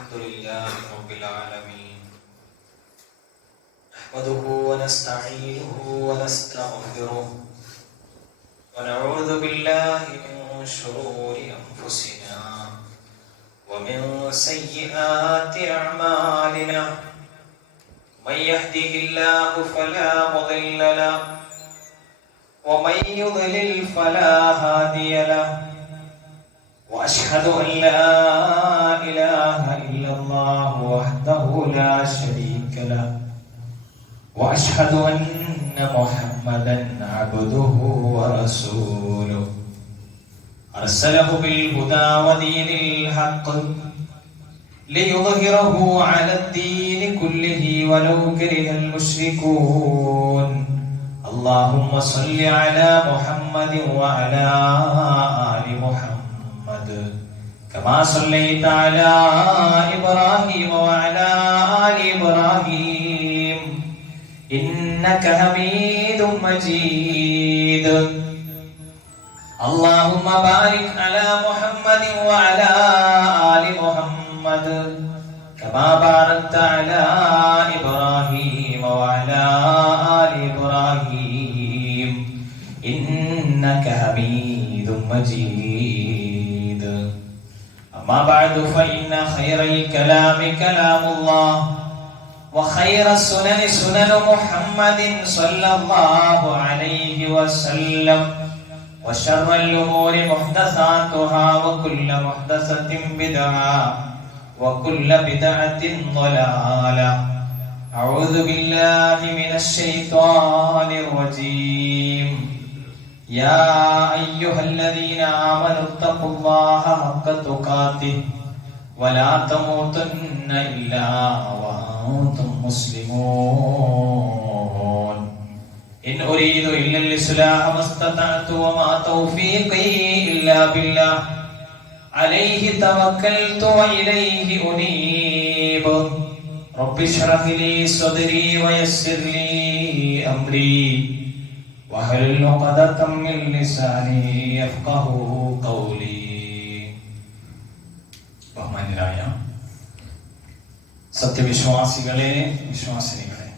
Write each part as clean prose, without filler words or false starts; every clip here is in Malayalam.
الحمد لله رب العالمين نحمده ونستعينه ونستغفره ونعوذ بالله من شرور أنفسنا ومن سيئات أعمالنا من يهده الله فلا مضل له ومن يضلل فلا هادي له وأشهد أن لا إله إلا الله وحده لا شريك له وأشهد أن محمدا عبده ورسوله أرسله بالهدى ودين الحق ليظهره على الدين كله ولو كره المشركون اللهم صل على محمد وعلى آل محمد كما صليت على إبراهيم وعلى آل إبراهيم إنك حميد مجيد اللهم بارك على محمد وعلى آل محمد كما باركت على إبراهيم وعلى آل إبراهيم إنك حميد مجيد أما بعد فإن خير الكلام كلام الله وخير السنن سنن محمد صلى الله عليه وسلم وشر الأمور محدثاتها وكل محدثة بدعة وكل بدعة ضلالة أعوذ بالله من الشيطان الرجيم يا أيها الذين آمنوا اتقوا الله حق تقاته ولا تموتن إلا وأنتم مسلمون إن أريد إلا الإصلاح ما استطعت وما توفيقي إلا بالله عليه توكلت وإليه أنيب رب اشرح لي صدري ويسر لي أمري واحلل عقدة من لساني يفقهوا قولي. ബഹുമാന്യരായ സത്യവിശ്വാസികളെ, വിശ്വാസിനികളെ,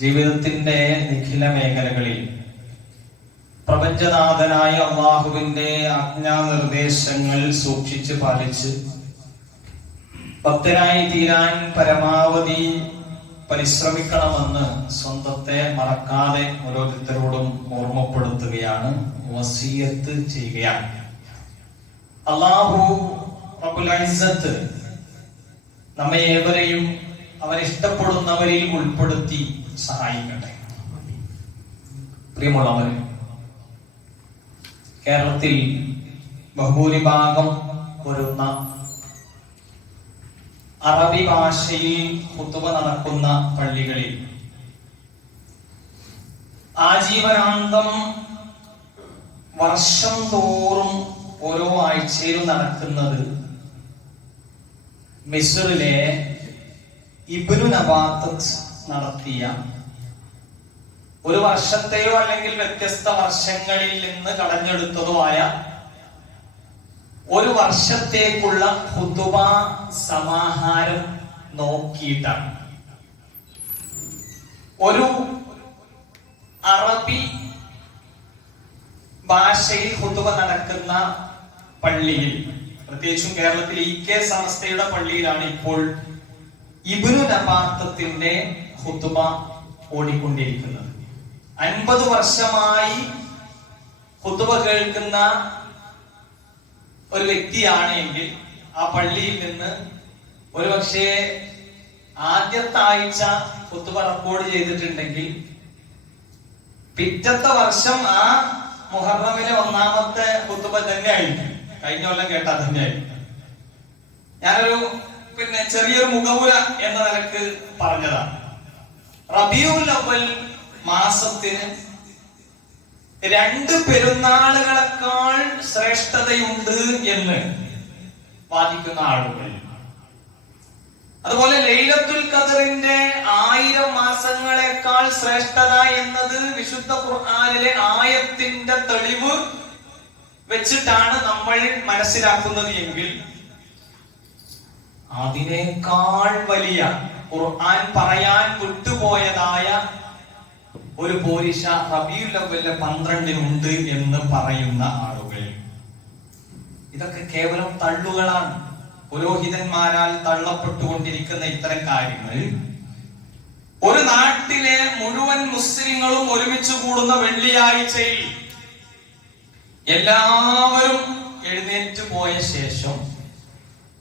ജീവിതത്തിന്റെ നിഖില മേഖലകളിൽ പ്രപഞ്ചനാഥനായ അല്ലാഹുവിന്റെ ആജ്ഞാനിർദ്ദേശങ്ങൾ സൂക്ഷിച്ച് പാലിച്ച് ഭക്തനായി തീരാൻ പരമാവധി പരിശ്രമിക്കണമെന്ന് സ്വന്തത്തെ മറക്കാതെ ഓരോരുത്തരോടും ഓർമ്മപ്പെടുത്തുകയാണ്, വസിയത്ത് ചെയ്യുകയാണ്. അല്ലാഹു റബ്ബുൽ ഇസ്സത്ത് നമ്മെ ഏവരെയും അവൻ ഇഷ്ടപ്പെടുന്നവരിൽ ഉൾപ്പെടുത്തി സഹായിക്കട്ടെ. പ്രിയമുള്ളവരെ, കേരളത്തിൽ ബഹുഭൂരിഭാഗം വരുന്ന അറബി ഭാഷയിൽ ഖുതുബ നടക്കുന്ന പള്ളികളിൽ ആജീവനാന്തം വർഷം തോറും ഓരോ ആഴ്ചയിലും നടക്കുന്നത് മിസ്റിലെ ഇബ്നു നബാത്തത്ത് നടത്തിയ ഒരു വർഷത്തെയോ അല്ലെങ്കിൽ വ്യത്യസ്ത വർഷങ്ങളിൽ നിന്ന് കടഞ്ഞെടുത്തതോ ആയ ഒരു വർഷത്തേക്കുള്ള ഖുതുബ സമാഹാരം നോക്കിയിട്ടാണ്. ഒരു അറബി ഭാഷയിൽ ഖുതുബ നടക്കുന്ന പള്ളിയിൽ, പ്രത്യേകിച്ചും കേരളത്തിൽ EK സമസ്തയുടെ പള്ളിയിലാണ് ഇപ്പോൾ ഇബ്നു നബാത്തത്തിന്റെ ഖുതുബ ഓടിക്കൊണ്ടിരിക്കുന്നത്. 50 വർഷമായി ഖുതുബ കേൾക്കുന്ന ഒരു വ്യക്തിയാണ് എങ്കിൽ ആ പള്ളിയിൽ നിന്ന് ഒരുപക്ഷെ ആദ്യത്തെ ആഴ്ച ഖുതുബ റെക്കോർഡ് ചെയ്തിട്ടുണ്ടെങ്കിൽ പിറ്റത്തെ വർഷം ആ മുഹറമിലെ ഒന്നാമത്തെ ഖുതുബ തന്നെ ആയിരിക്കും. കഴിഞ്ഞ കൊല്ലം കേട്ടാ തന്നെ ആയിരിക്കും. ഞാനൊരു ചെറിയൊരു മുഖവുര എന്ന നിലക്ക് പറഞ്ഞതാണ്. റബീഉൽ അവ്വൽ മാസത്തിന് 2 പെരുന്നാളുകളെക്കാൾ ശ്രേഷ്ഠതയുണ്ട് എന്ന് വാദിക്കുന്ന ആളുകൾ, അതുപോലെ ലൈലത്തുൽ ഖദറിന്റെ 1000 മാസങ്ങളെക്കാൾ ശ്രേഷ്ഠത എന്നത് വിശുദ്ധ ഖുർആനിലെ ആയത്തിന്റെ തെളിവ് വെച്ചിട്ടാണ് നമ്മൾ മനസ്സിലാക്കുന്നത് എങ്കിൽ അതിനേക്കാൾ വലിയ ഖുർആൻ പറയാൻ വിട്ടുപോയതായ ഒരു പോരിശ റബീഉൽ അവ്വലിലെ 12-നുണ്ട് എന്ന് പറയുന്ന ആളുകൾ. ഇതൊക്കെ കേവലം തള്ളുകളാണ്. പുരോഹിതന്മാരാൽ തള്ളപ്പെട്ടുകൊണ്ടിരിക്കുന്ന ഇത്തരം കാര്യങ്ങൾ ഒരു നാട്ടിലെ മുഴുവൻ മുസ്ലിങ്ങളും ഒരുമിച്ച് കൂടുന്ന വെള്ളിയാഴ്ചയിൽ എല്ലാവരും എഴുന്നേറ്റ് പോയ ശേഷം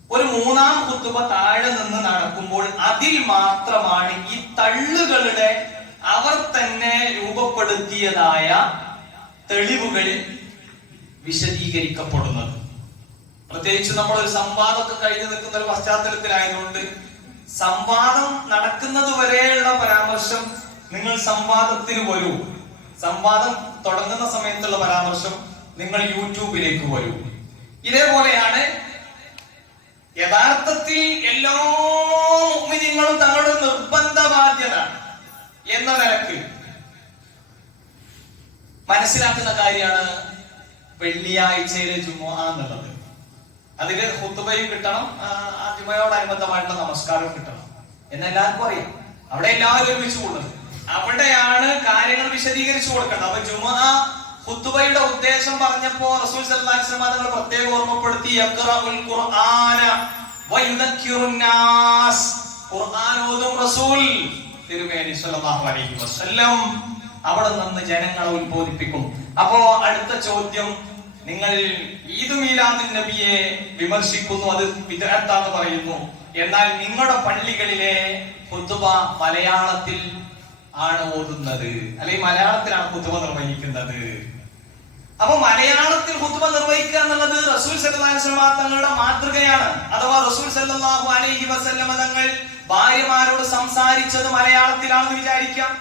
ഒരു മൂന്നാം ഖുതുബ താഴെ നിന്ന് നടക്കുമ്പോൾ അതിൽ മാത്രമാണ് ഈ തള്ളുകളുടെ അവർ തന്നെ രൂപപ്പെടുത്തിയതായ തെളിവുകൾ വിശദീകരിക്കപ്പെടുന്നത്. പ്രത്യേകിച്ച് നമ്മളൊരു സംവാദമൊക്കെ കഴിഞ്ഞു നിൽക്കുന്ന ഒരു പശ്ചാത്തലത്തിലായതുകൊണ്ട് സംവാദം നടക്കുന്നത് വരെയുള്ള പരാമർശം നിങ്ങൾ സംവാദത്തിന് വരൂ, സംവാദം തുടങ്ങുന്ന സമയത്തുള്ള പരാമർശം നിങ്ങൾ യൂട്യൂബിലേക്ക് വരൂ. ഇതേപോലെയാണ് യഥാർത്ഥത്തിൽ എല്ലാ മുഅ്മിനീങ്ങളും തങ്ങളുടെ നിർബന്ധ ബാധ്യത എന്ന നിലക്ക് മനസ്സിലാക്കുന്ന കാര്യമാണ് വെള്ളിയാഴ്ചയിലെ ജുമുഅ എന്നുള്ളത്. അതില് ഖുതുബയും കിട്ടണം, ആ ജുമുഅയോടനുബന്ധമായിട്ടുള്ള നമസ്കാരവും കിട്ടണം എന്നെല്ലാവർക്കും അറിയാം. അവിടെ എല്ലാവരും ഒരുമിച്ച് കൂടുന്നത്, അവിടെയാണ് കാര്യങ്ങൾ വിശദീകരിച്ചു കൊടുക്കേണ്ടത്. അപ്പൊ ജുമുഅ ഖുതുബയുടെ ഉദ്ദേശം പറഞ്ഞപ്പോ റസൂൽ സല്ലല്ലാഹു അലൈഹി വസല്ലം തങ്ങൾ പ്രത്യേകം ഓർമ്മപ്പെടുത്തി, യഖറഉൽ ഖുർആന വയുദക്കിറുൻ നാസ്, ഖുർആൻ ഓതും റസൂൽ തിരുമേനി സല്ലല്ലാഹു അലൈഹി വസല്ലം അവിടെ നിന്ന് ജനങ്ങളെ ഉത്ബോധിപ്പിക്കും. അപ്പോ അടുത്ത ചോദ്യം, നിങ്ങൾ ഈദ് മീലാദുൻ നബിയെ വിമർശിക്കുന്നു, അത് ബിദ്അത്താന്ന് പറയുന്നു, എന്നാൽ നിങ്ങളുടെ പള്ളികളിലെ ഖുതുബ മലയാളത്തിൽ ആണ് ഓതുന്നത്, അല്ലെങ്കിൽ മലയാളത്തിലാണ് ഖുതുബ നിർവഹിക്കുന്നത്. അപ്പൊ മലയാളത്തിൽ ഖുതുബ നിർവഹിക്കുക എന്നുള്ളത് റസൂൽ സല്ലല്ലാഹു അലൈഹി വസല്ലം തങ്ങളുടെ മാതൃകയാണ്. അഥവാ റസൂൽ സല്ലല്ലാഹു അലൈഹി വസല്ലം തങ്ങൾ ഭാര്യമാരോട് സംസാരിച്ചത് മലയാളത്തിലാണെന്ന് വിചാരിക്കാം.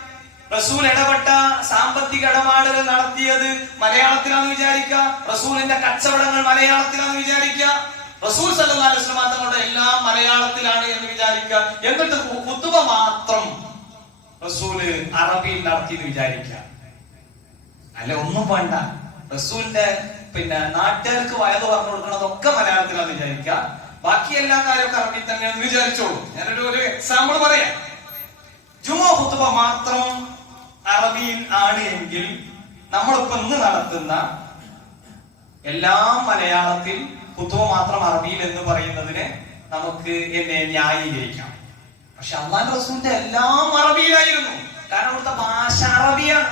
റസൂൽ ഇടപെട്ട സാമ്പത്തിക ഇടപാടുകൾ നടത്തിയത് മലയാളത്തിലാണെന്ന് വിചാരിക്കുക. റസൂലിന്റെ കച്ചവടങ്ങൾ മലയാളത്തിലാണെന്ന് വിചാരിക്കുക. റസൂൽ സല്ലല്ലാഹു അലൈഹി വസല്ലം തങ്ങളുടെ എല്ലാം മലയാളത്തിലാണ് എന്ന് വിചാരിക്കുക. എന്നിട്ട് ഖുതുബ മാത്രം റസൂല് അറബിയിൽ നടത്തിയെന്ന് വിചാരിക്കുക. അല്ല, ഒന്നും വേണ്ട. റസൂലിന്റെ നാട്ടുകാർക്ക് വയത് പറഞ്ഞു കൊടുക്കണതൊക്കെ മലയാളത്തിലാണെന്ന് വിചാരിക്കുക. ബാക്കി എല്ലാ കാര്യമൊക്കെ അറബിയിൽ തന്നെയാണെന്ന് വിചാരിച്ചോളൂ. ഞാനൊരു എക്സാമ്പിൾ പറയാം. ജുമുഅ ഖുതുബ മാത്രം അറബിയിൽ ആണ് എങ്കിൽ നമ്മളിപ്പോ ഇന്ന് നടത്തുന്ന എല്ലാം മലയാളത്തിൽ, ഖുതുബ മാത്രം അറബിയിൽ എന്ന് പറയുന്നതിനെ നമുക്ക് എന്നെ ന്യായീകരിക്കാം. പക്ഷെ അല്ലാഹുവിന്റെ റസൂലിന്റെ എല്ലാം അറബിയിലായിരുന്നു, കാരണം അവിടുത്തെ ഭാഷ അറബിയാണ്.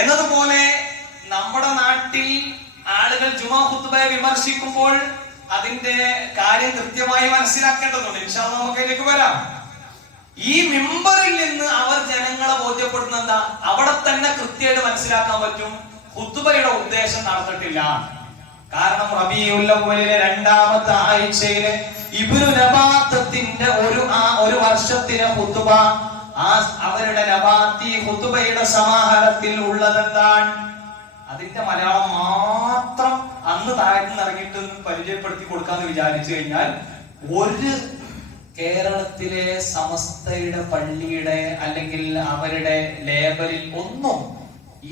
എന്നതുപോലെ നമ്മുടെ നാട്ടിൽ ആളുകൾ ജുമുഅ ഖുതുബയെ വിമർശിക്കുമ്പോൾ അതിന്റെ കാര്യം കൃത്യമായി മനസ്സിലാക്കേണ്ടതുണ്ട്. ഇൻഷാ അല്ലാഹ് നമുക്ക് അതിലേക്ക് വരാം. ഈ മിമ്പറിൽ നിന്ന് അവർ ജനങ്ങളെ ബോധ്യപ്പെടുന്ന എന്താ, അവിടെ തന്നെ കൃത്യമായിട്ട് മനസ്സിലാക്കാൻ പറ്റും ഖുതുബയുടെ ഉദ്ദേശം നടന്നിട്ടില്ല. കാരണം റബീഉൽ അവ്വലിലെ 2ാമത്തെ ആഴ്ചയിലെ ഇബ്നു നബാത്തിന്റെ ഒരു വർഷത്തിലെ ഖുതുബ, അവരുടെ നബാത്തി ഖുതുബയുടെ സമാഹാരത്തിൽ ഉള്ളതെന്താണ്, അതിന്റെ മലയാളം മാത്രം അന്ന് താഴ്ന്ന് ഇറങ്ങിയിട്ട് പരിചയപ്പെടുത്തി കൊടുക്കാന്ന് വിചാരിച്ചു കഴിഞ്ഞാൽ ഒരു കേരളത്തിലെ സമസ്തയുടെ പള്ളിയുടെ അല്ലെങ്കിൽ അവരുടെ ലേബലിൽ ഒന്നും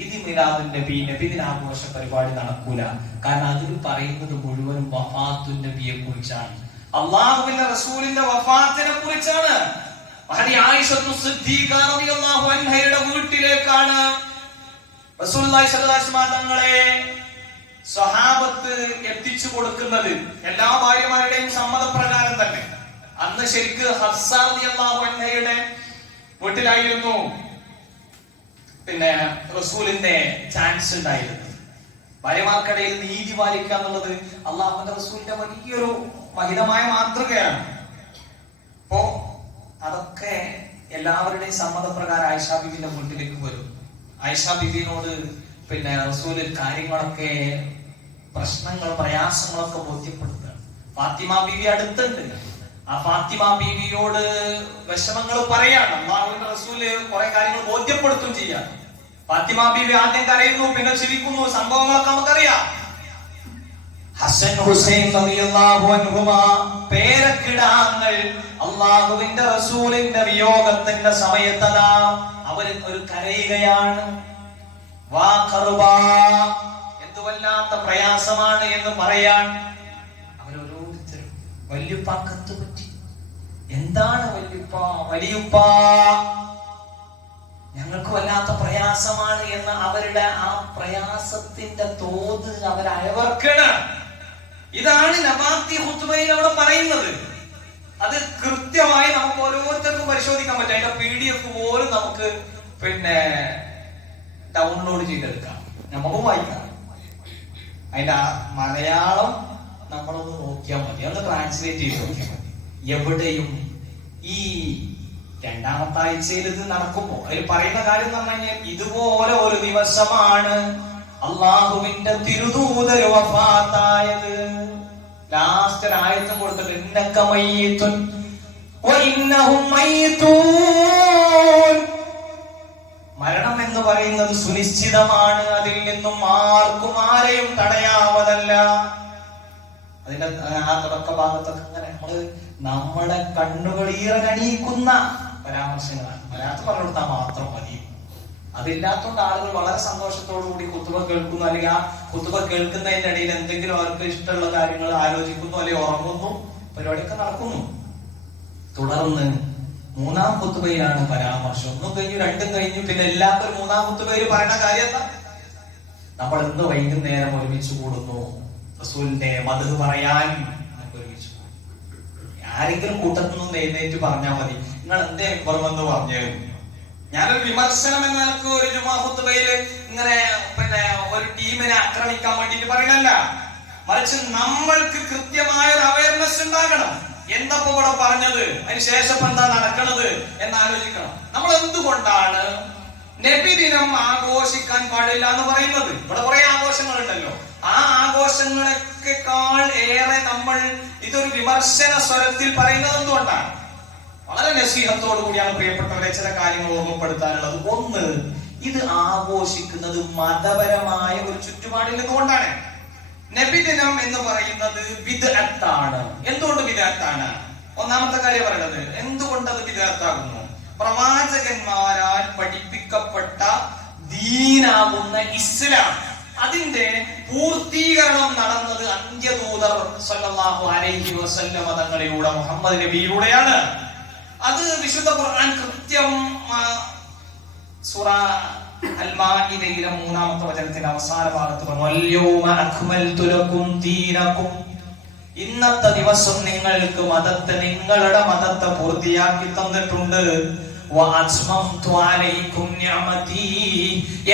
ഈദ് മിലാദുൻ നബി, നബിദിനാഘോഷ പരിപാടി നടക്കൂല. കാരണം അതിൽ പറയുന്നത് മുഴുവനും വഫാത്തുൻ നബിയെ കുറിച്ചാണ്, അള്ളാഹുവിന്റെ റസൂലിന്റെ വഫാത്തിനെ കുറിച്ചാണ്. ആയിഷത്തു സിദ്ദീഖ റളിയല്ലാഹു അൻഹയുടെ വീട്ടിലേക്കാണ് റസൂലുള്ളാഹി സ്വല്ലല്ലാഹു അലൈഹി വസല്ലം തങ്ങളെ സ്വഹാബത്ത് എത്തിച്ചു കൊടുക്കുന്നത്, എല്ലാ ഭാര്യമാരുടെയും സമ്മതപ്രകാരം തന്നെ. അന്ന് ശരിക്ക് ഹഫ്സ റളിയല്ലാഹു അൻഹയുടെ വീട്ടിലായിരുന്നു റസൂലിന്റെ ചാൻസ് ഉണ്ടായിരുന്നത്. ഭാര്യമാർക്കിടയിൽ നീതി പാലിക്കുക എന്നുള്ളത് അള്ളാഹുവിന്റെ റസൂലിന്റെ വലിയൊരു മഹിതമായ മാതൃകയാണ്. അപ്പോ അതൊക്കെ എല്ലാവരുടെയും സമ്മതപ്രകാരം ആയിഷ ബീവിന്റെ വീട്ടിലേക്ക് വരും. ആയിഷ ബീവിനോട് റസൂല് കാര്യങ്ങളൊക്കെ, പ്രശ്നങ്ങൾ പ്രയാസങ്ങളൊക്കെ ബോധ്യപ്പെടുത്തുക. ഫാത്തിമ ബീവി അടുത്തുണ്ട്. ആ ഫാത്തിമ ബീവിയോട് വിഷമങ്ങൾ പറയാണ്. അല്ലാഹുവിന്റെ റസൂല് കുറെ കാര്യങ്ങൾ ബോധ്യപ്പെടുത്തും ചെയ്യാം. ഫാത്തിമ ബീവി ആദ്യം കരയുന്നു, പിന്നെ ചിരിക്കുന്നു. സംഭവങ്ങളൊക്കെ നമുക്കറിയാം. ഹസൻ ഹുസൈൻ റളിയല്ലാഹു അൻഹുമാ പേരക്കിടാങ്ങൾ അല്ലാഹുവിന്റെ റസൂലിന്റെ വിയോഗത്തിന്റെ സമയത്തതാ അവർ ഒരു കരയുകയാണ്. വാ ഖർബാ, എന്ത് വല്ലാത്ത പ്രയാസമാണ് എന്ന് പറയാൻ അവരോരോരുത്തരും വല്യുപ്പാക്ക് എന്ത് പറ്റി? എന്താണ് വല്യുപ്പ? വലിയുപ്പ, ഞങ്ങൾക്ക് വല്ലാത്ത പ്രയാസമാണ് എന്ന് അവരുടെ ആ പ്രയാസത്തിന്റെ തോത് അവരയവർക്കാണ്. ഇതാണ് നബാത്തി ഖുത്ബയിൽ അവിടെ പറയുന്നത്. അത് കൃത്യമായി നമുക്ക് ഓരോരുത്തർക്കും പരിശോധിക്കാൻ പറ്റും. അതിന്റെ PDF പോലും നമുക്ക് ഡൗൺലോഡ് ചെയ്തെടുക്കാം, നമുക്ക് വായിക്കാം. അതിന്റെ ആ മലയാളം നമ്മളൊന്ന് നോക്കിയാൽ മതി, ഒന്ന് ട്രാൻസ്ലേറ്റ് ചെയ്ത് നോക്കിയാൽ മതി. എവിടെയും ഈ രണ്ടാമത്തെ ആഴ്ചയിൽ ഇത് നടക്കുമ്പോ അതിൽ പറയുന്ന കാര്യം എന്ന് പറഞ്ഞു കഴിഞ്ഞാൽ, ഇതുപോലെ ഒരു ദിവസമാണ് അള്ളാഹുവിന്റെ തിരുദൂതർ വഫാത്തായത്. ലാസ്റ്റ് ഒരു ആയത്തും കൊടുത്തിട്ട് ഇന്നക മയ്യിത്തുൻ വഇന്നഹും മയ്യിത്തൂൻ. മരണം എന്ന് പറയുന്നത് സുനിശ്ചിതമാണ്, അതിൽ നിന്നും ആർക്കും ആരെയും തടയാവതല്ല. അതിന്റെ ആ തുടക്ക ഭാഗത്തൊക്കെ അങ്ങനെ നമ്മുടെ കണ്ണുകൾ ഈറനണിയിക്കുന്ന പരാമർശങ്ങളാണ്. മലയാളത്തിൽ പറഞ്ഞു കൊടുത്താൽ മാത്രം മതി. അതില്ലാത്തതുകൊണ്ട് ആളുകൾ വളരെ സന്തോഷത്തോടു കൂടി ഖുത്ബ കേൾക്കുന്നു, അല്ലെങ്കിൽ ആ ഖുത്ബ കേൾക്കുന്നതിന്റെ ഇടയിൽ എന്തെങ്കിലും അവർക്ക് ഇഷ്ടമുള്ള കാര്യങ്ങൾ ആലോചിക്കുന്നു, അല്ലെങ്കിൽ ഉറങ്ങുന്നു, പരിപാടിയൊക്കെ നടക്കുന്നു. തുടർന്ന് മൂന്നാം ഖുത്ബയിലാണ് പരാമർശം. ഒന്നും കഴിഞ്ഞു, രണ്ടും കഴിഞ്ഞു, പിന്നെ എല്ലാവരും മൂന്നാം ഖുത്ബയിൽ പറയുന്ന കാര്യം എന്താ? നമ്മൾ ഇന്ന് വൈകുന്നേരം ഒരുമിച്ച് കൂടുന്നു, റസൂലിന്റെ മദ്ഹ് പറയാൻ നമുക്ക് ഒരുമിച്ച് കൂടും. ആരെങ്കിലും കൂട്ടത്തിൽ നിന്ന് എഴുന്നേറ്റ് പറഞ്ഞാൽ മതി, നിങ്ങൾ എന്തേ പുറമെന്ന് പറഞ്ഞു. ഞാനൊരു വിമർശനം എന്ന നിലക്ക് ഒരു ജുമാ ഖുത്ബയിൽ ഇങ്ങനെ ഒരു ടീമിനെ ആക്രമിക്കാൻ വേണ്ടിട്ട് പറയണല്ല, മറിച്ച് നമ്മൾക്ക് കൃത്യമായ ഒരു അവയർനെസ് ഉണ്ടാകണം. എന്താ ഇവിടെ പറഞ്ഞത്, അതിനുശേഷം എന്താ നടക്കണത് എന്ന് ആലോചിക്കണം. നമ്മൾ എന്തുകൊണ്ടാണ് നബിദിനം ആഘോഷിക്കാൻ പാടില്ല എന്ന് പറയുന്നത്? ഇവിടെ കുറെ ആഘോഷങ്ങളുണ്ടല്ലോ. ആ ആഘോഷങ്ങളെക്കാൾ ഏറെ നമ്മൾ ഇതൊരു വിമർശന സ്വരത്തിൽ പറയുന്നത് എന്തുകൊണ്ടാണ്? വളരെ നസീഹത്തോടു കൂടിയാണ് പ്രിയപ്പെട്ടവരെ ചില കാര്യങ്ങൾ ഓർമ്മപ്പെടുത്താനുള്ളത്. ഒന്ന്, ഇത് ആഘോഷിക്കുന്നത് മതപരമായ ഒരു ചുറ്റുപാടിൽ നിന്നുകൊണ്ടാണ്. നബിദിനം എന്ന് പറയുന്നത് ബിദ്അത്താണ്. എന്തുകൊണ്ട് ബിദ്അത്താണ്? ഒന്നാമത്തെ കാര്യം പറയുന്നത്, എന്തുകൊണ്ട് അത് ബിദ്അത്താകുന്നു? പ്രവാചകന്മാരാൽ പഠിപ്പിക്കപ്പെട്ട ദീനാകുന്ന ഇസ്ലാം, അതിന്റെ പൂർത്തീകരണം നടന്നത് അന്ത്യദൂതർ സല്ലല്ലാഹു അലൈഹി വസല്ലം തങ്ങളിലൂടെ, മുഹമ്മദ് നബിയിലൂടെയാണ്. അത് വിശുദ്ധ ഖുർആൻ കൃത്യം സൂറ അൽ-മാഇദയിലെ 3-ാമത്തെ വചനത്തിന്റെ അവസാന ഭാഗത്ത് പറഞ്ഞു, ഇന്നത്തെ ദിവസം നിങ്ങൾക്ക് നിങ്ങളുടെ മതത്തെ പൂർത്തിയാക്കി തന്നിട്ടുണ്ട്.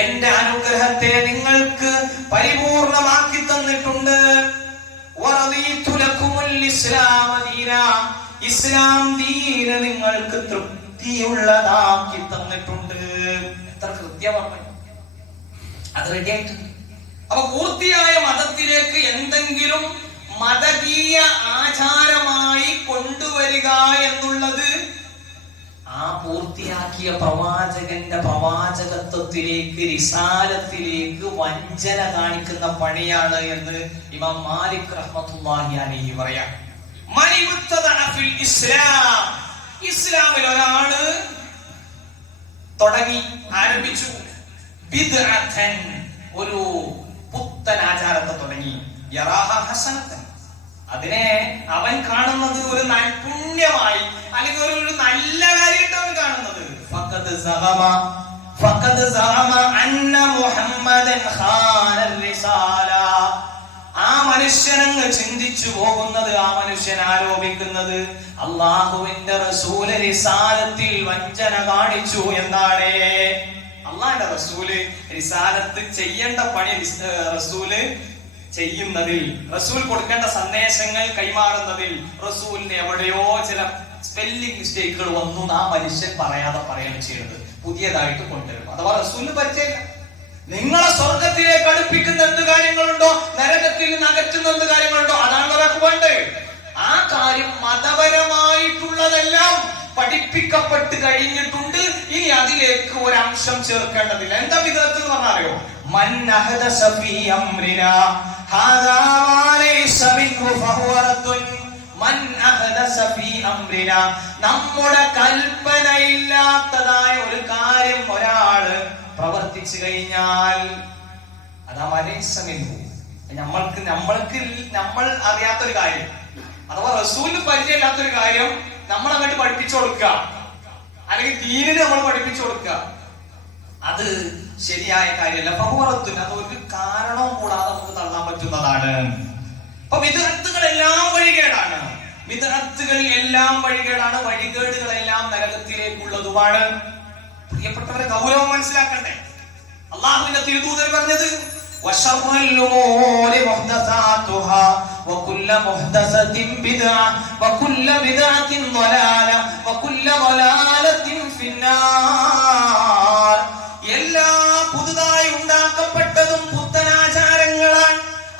എന്റെ അനുഗ്രഹത്തെ നിങ്ങൾക്ക് പരിപൂർണമാക്കി തന്നിട്ടുണ്ട്. ഇസ്ലാം ദീന നിങ്ങൾക്ക് തൃപ്തിയുള്ളതാക്കി തന്നിട്ടുണ്ട്. എത്ര കൃത്യമാണ് അത് റെഡി ആയിട്ടുണ്ട്. അപ്പൊ പൂർത്തിയായ മതത്തിലേക്ക് എന്തെങ്കിലും മതകീയ ആചാരമായി കൊണ്ടുവരിക എന്നുള്ളത് ആ പൂർത്തിയാക്കിയ പ്രവാചകന്റെ പ്രവാചകത്വത്തിലേക്ക്, റിസാലത്തിലേക്ക് വഞ്ചന കാണിക്കുന്ന പണിയാണ് എന്ന് ഇമാം മാലിക് റഹ്മത്തുള്ളാഹി അലൈഹി പറയാം. ഇസ്ലാമിൽ ഒരാള് തുടങ്ങി ആരംഭിച്ചു ബിദ്അത്തൻ, ഒരു പുത്തൻ ആചാരത്തെ തുടങ്ങി, യറാഹ ഹസനത്തൻ, അതിനെ അവൻ കാണുന്നത് ഒരു നൈപുണ്യമായി അല്ലെങ്കിൽ ഒരു നല്ല കാര്യമായിട്ട് അവൻ കാണുന്നത്. ഫഖദ് സഅമ അന്ന മുഹമ്മദൻ ഖാനൽ റിസാല. ആ മനുഷ്യനങ്ങ് ചിന്തിച്ചു പോകുന്നത്, ആ മനുഷ്യൻ ആരോപിക്കുന്നത് അള്ളാഹുവിന്റെ റസൂല് റിസാലത്തിൽ വഞ്ചന കാണിച്ചു എന്നാണ്. അള്ളാഹുവിന്റെ റസൂല് റിസാലത്ത് ചെയ്യേണ്ട പണി റസൂല് ചെയ്യുന്നതിൽ, റസൂൽ കൊടുക്കേണ്ട സന്ദേശങ്ങൾ കൈമാറുന്നതിൽ റസൂലിന് എവിടെയോ ചില സ്പെല്ലിംഗ് മിസ്റ്റേക്കുകൾ വന്നു, ആ മനുഷ്യൻ പറയാതെ പറയുകയാണ് ചെയ്യുന്നത്, പുതിയതായിട്ട് കൊണ്ടുവരും. അഥവാ റസൂലിന് പരിചയമില്ല. നിങ്ങളെ സ്വർഗത്തിലേക്ക് അടുപ്പിക്കുന്ന എന്ത് കാര്യങ്ങളുണ്ടോ, നരകത്തിൽ നിന്ന് അകറ്റുന്ന എന്ത് കാര്യങ്ങളുണ്ടോ, അതാണ് ഒരാൾക്ക് വേണ്ടത്. ആ കാര്യം മതപരമായിട്ടുള്ളതെല്ലാം പഠിപ്പിക്കപ്പെട്ട് കഴിഞ്ഞിട്ടുണ്ട്. ഇനി അതിലേക്ക് ഒരംശം ചേർക്കേണ്ടതില്ല. എന്താ വിധത്തിൽ എന്ന് പറഞ്ഞാലോ, മൻ അഹദസ ഫീ അംരിനാ ഹാദാ മാ ലൈസ മിൻഹു ഫഹുവ റദ്ദുൻ. മൻ അഹദസ ഫീ അംരിനാ, നമ്മുടെ കൽപ്പനയില്ലാത്തതായ ഒരു കാര്യം ഒരാള് പ്രവർത്തിച്ചു കഴിഞ്ഞാൽ അതാ മലൈസ മിൻഹു, നമ്മൾ അറിയാത്തൊരു കാര്യം, അഥവാ റസൂലിന് പരിചയമില്ലാത്തൊരു കാര്യം നമ്മൾ അങ്ങോട്ട് പഠിപ്പിച്ചു കൊടുക്കുക, അല്ലെങ്കിൽ ദീനിന് നമ്മൾ പഠിപ്പിച്ചു കൊടുക്കുക, അത് ശരിയായ കാര്യമല്ല. ബഹുറത്തുൻ അത് ഒരു കാരണവും കൂടാതെ നമുക്ക് തള്ളാൻ പറ്റുന്നതാണ്. അപ്പൊ വിദ്അത്തുകളെല്ലാം വഴികേടാണ്, വിദ്അത്തുകൾ എല്ലാം വഴികേടാണ്, വഴികേടുകളെല്ലാം നരകത്തിലേക്കുള്ളതുമാണ്. പ്രിയപ്പെട്ടവരെ, ഗൗരവം മനസ്സിലാക്കണ്ടേ. അള്ളാഹുവിന്റെ തിരുദൂതൻ പറഞ്ഞത് വശർറുൽ ഉമൂരി മുഹ്ദസാതുഹാ വകുല്ലു മുഹ്ദസത്തിൻ ബിദ്അ വകുല്ലു ബിദ്അത്തിൻ ളലാല വകുല്ലു ളലാലത്തിൻ ഫിന്നാർ. എല്ലാ പുതുതായി ഉണ്ടാക്കപ്പെട്ടതും പുത്തനാചാരങ്ങളാണ്.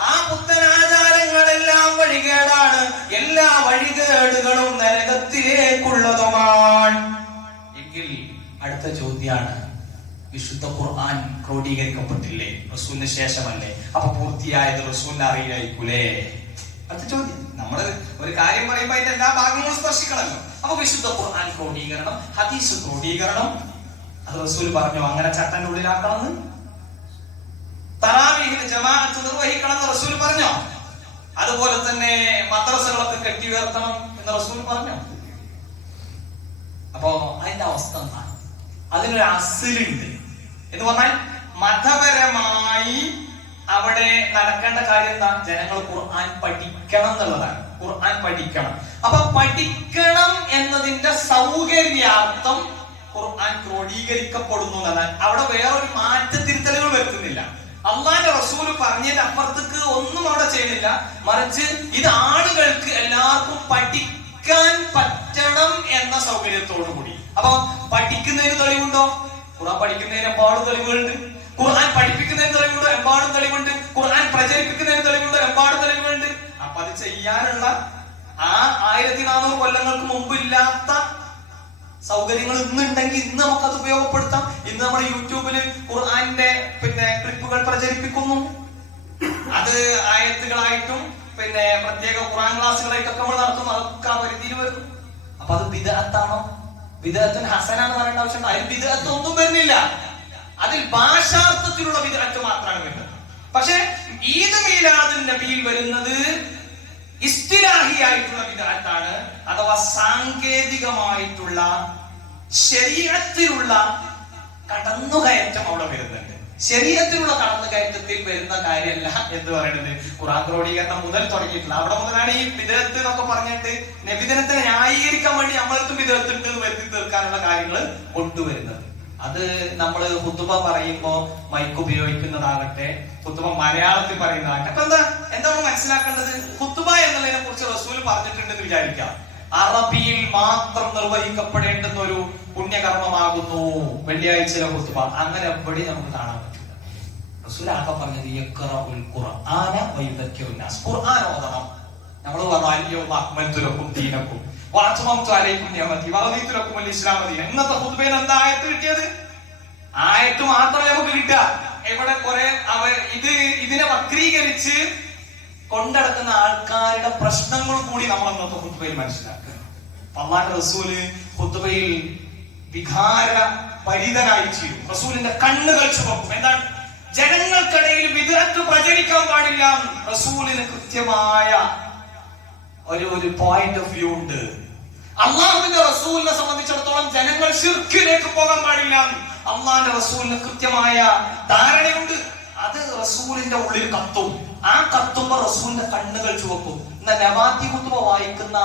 ആ പുത്തനാചാരങ്ങളെല്ലാം വഴികേടാണ്, എല്ലാ വഴികേടുകളും നരകത്തിലേക്കുള്ളതുമാണ്. എങ്കിൽ അടുത്ത ചോദ്യമാണ്, വിശുദ്ധ ഖുർആൻ ക്രോഡീകരിക്കപ്പെട്ടില്ലേ? റസൂലിന് ശേഷമല്ലേ? അപ്പൊ പൂർത്തിയായത് റസൂലിനെ അറിയില്ലായിരിക്കൂലേ? അടുത്ത ചോദ്യം. നമ്മള് ഒരു കാര്യം പറയുമ്പോ അതിന്റെ എല്ലാ ഭാഗങ്ങളും സ്പർശിക്കണമല്ലോ. അപ്പൊ വിശുദ്ധ ഖുർആൻ ക്രോഡീകരണം, ഹദീസ് ക്രോഡീകരണം, അത് റസൂൽ പറഞ്ഞു അങ്ങനെ ചട്ടന്റെ ഉള്ളിലാക്കണമെന്ന്. തറാവീഹിന് ജമാഅത്ത് നിർവഹിക്കണം എന്ന് റസൂൽ പറഞ്ഞോ? അതുപോലെ തന്നെ മദ്രസകളൊക്കെ കെട്ടി ഉയർത്തണം എന്ന് റസൂൽ പറഞ്ഞോ? അപ്പോ അതിന്റെ അവസ്ഥ എന്താണ്? അതിനൊരു അസിലുണ്ട് എന്ന് പറഞ്ഞാൽ മതപരമായി അവിടെ നടക്കേണ്ട കാര്യം എന്താ? ജനങ്ങൾ ഖുർആൻ പഠിക്കണം എന്നുള്ളതാണ്. ഖുർആൻ പഠിക്കണം. അപ്പൊ പഠിക്കണം എന്നതിന്റെ സൗകര്യാർത്ഥം ഖുർആൻ ക്രോഡീകരിക്കപ്പെടുന്നു എന്നാണ്. അവിടെ വേറൊരു മാറ്റത്തിരുത്തലുകൾ വരുത്തുന്നില്ല. അള്ളാന്റെ റസൂല് പറഞ്ഞതിന്റെ അപ്പുറത്തേക്ക് ഒന്നും അവിടെ ചെയ്യുന്നില്ല. മറിച്ച് ഇത് ആളുകൾക്ക് എല്ലാവർക്കും പഠിക്കാൻ പറ്റണം എന്ന സൗകര്യത്തോടു കൂടി. അപ്പൊ പഠിക്കുന്നതിന് തെളിവുണ്ടോ? ഖുർആൻ പഠിക്കുന്നതിന് എമ്പാടും തെളിവുകളുണ്ട്. ഖുർആൻ പഠിപ്പിക്കുന്നതിന് തെളിവുണ്ടോ? എമ്പാടും തെളിവുണ്ട്. ഖുർആൻ പ്രചരിപ്പിക്കുന്നതിന് തെളിവുണ്ടോ? എമ്പാടും തെളിവുകളുണ്ട്. അപ്പൊ അത് ചെയ്യാനുള്ള ആ 1400 കൊല്ലങ്ങൾക്ക് മുമ്പ് ഇല്ലാത്ത സൗകര്യങ്ങൾ ഇന്നുണ്ടെങ്കിൽ ഇന്ന് നമുക്കത് ഉപയോഗപ്പെടുത്താം. ഇന്ന് നമ്മൾ യൂട്യൂബില് ഖുർആന്റെ ക്ലിപ്പുകൾ പ്രചരിപ്പിക്കുന്നു. അത് ആയത്തുകളായിട്ടും പ്രത്യേക ഖുർആൻ ക്ലാസ്സുകളായിട്ടൊക്കെ നമ്മൾ നടത്തുന്നു. അതൊക്കെ ആ പരിധിയിൽ വരുന്നു. അപ്പൊ അത് ബിദ്അത്താണോ? ബിദ്അത്തുൻ ഹസന എന്ന് പറയേണ്ട ആവശ്യമുണ്ടോ? അതിൽ ബിദ്അത്ത് ഒന്നും വരുന്നില്ല. അതിൽ ഭാഷാർത്ഥത്തിലുള്ള ബിദ്അത്ത് മാത്രമാണ് വരുന്നത്. പക്ഷെ ഈദ് മീലാദുൻ നബിയിൽ വരുന്നത് ഇസ്തിലാഹിയായിട്ടുള്ള ബിദ്അത്താണ്, അഥവാ സാങ്കേതികമായിട്ടുള്ള ശരീഅത്തിലുള്ള കടന്നുകയറ്റം അവിടെ വരുന്നുണ്ട്. ശരീഅത്തിലുള്ള കടന്നുകയറ്റത്തിൽ വരുന്ന കാര്യമല്ല എന്ന് പറയുന്നത് ഖുർആൻ ക്രോഡീകരണം മുതൽ തുടങ്ങിയിട്ടില്ല. അവിടെ മുതലാണ് ഈ ബിദ്അത്ത് എന്നൊക്കെ പറഞ്ഞിട്ട് നബിദിനത്തിനെ ന്യായീകരിക്കാൻ വേണ്ടി നമ്മളടുത്തും ബിദ്അത്ത് ഉണ്ട് വരുത്തി തീർക്കാനുള്ള കാര്യങ്ങൾ കൊണ്ടുവരുന്നത്. അത് നമ്മള് ഖുതുബ പറയുമ്പോ മൈക്ക് ഉപയോഗിക്കുന്നതാകട്ടെ, ഖുതുബ മലയാളത്തിൽ പറയുന്നതാകട്ടെ, അപ്പൊ എന്താണ് മനസ്സിലാക്കേണ്ടത്? ഖുതുബ എന്നുള്ളതിനെ കുറിച്ച് റസൂൽ പറഞ്ഞിട്ടുണ്ടെന്ന് വിചാരിക്കാം. അറബിയിൽ മാത്രം നിർവഹിക്കപ്പെടേണ്ടുന്ന ഒരു പുണ്യകർമ്മമാകുന്നു വെള്ളിയാഴ്ചയിലെ ഖുതുബ. അങ്ങനെ എവിടെ നമുക്ക് കാണാൻ പറ്റില്ല. റസൂൽ ആകെ പറഞ്ഞത് യഖ്റഉൽ ഖുർആന വയുദക്കിറുൻ നാസ്. ഖുർആൻ ഓതണം. നമ്മൾ പറഞ്ഞു അക്മൽതു ലക്കും ദീനക്കും വഅത്മംതു അലൈക്കും നിഅമതി വറദീതു ലക്കും അൽ ഇസ്ലാമ ദീനൻ. ഇന്നത്തെ ഖുതുബയിൽ എന്താ ആയത്ത് കിട്ടിയത്? ആയത്ത് മാത്രമേ നമുക്ക് കിട്ടുക. ഇവിടെ കുറെ ഇതിനെ വക്രീകരിച്ച് കൊണ്ടടക്കുന്ന ആൾക്കാരുടെ പ്രശ്നങ്ങൾ കൂടി നമ്മൾ അന്നത്തെ ഖുതുബയിൽ മനസ്സിലാക്കുക. അല്ലാഹുവിന്റെ റസൂല് ഖുതുബയിൽ വികാര പരിതനായി ചെയ്യും. റസൂലിന്റെ കണ്ണുകൾ ചുവക്കും. എന്താണ്? ജനങ്ങൾക്കിടയിൽ ബിദ്അത്ത് പ്രചരിക്കാൻ പാടില്ല. റസൂലിന് കൃത്യമായ ഒരു പോയിന്റ് ഓഫ് വ്യൂ ഉണ്ട്. അള്ളാഹുവിന്റെ റസൂലിനെ സംബന്ധിച്ചിടത്തോളം ജനങ്ങൾ ശിർക്കിലേക്ക് പോകാൻ പാടില്ല. അള്ളാഹിന്റെ റസൂലിന് കൃത്യമായ ധാരണയുണ്ട്. അത് റസൂലിന്റെ ഉള്ളിൽ കത്തും. ആ കത്തുമ്പോ റസൂലിന്റെ കണ്ണുകൾ ചുവക്കും. എന്നാൽ നബാത്തി ഖുതുബ വായിക്കുന്ന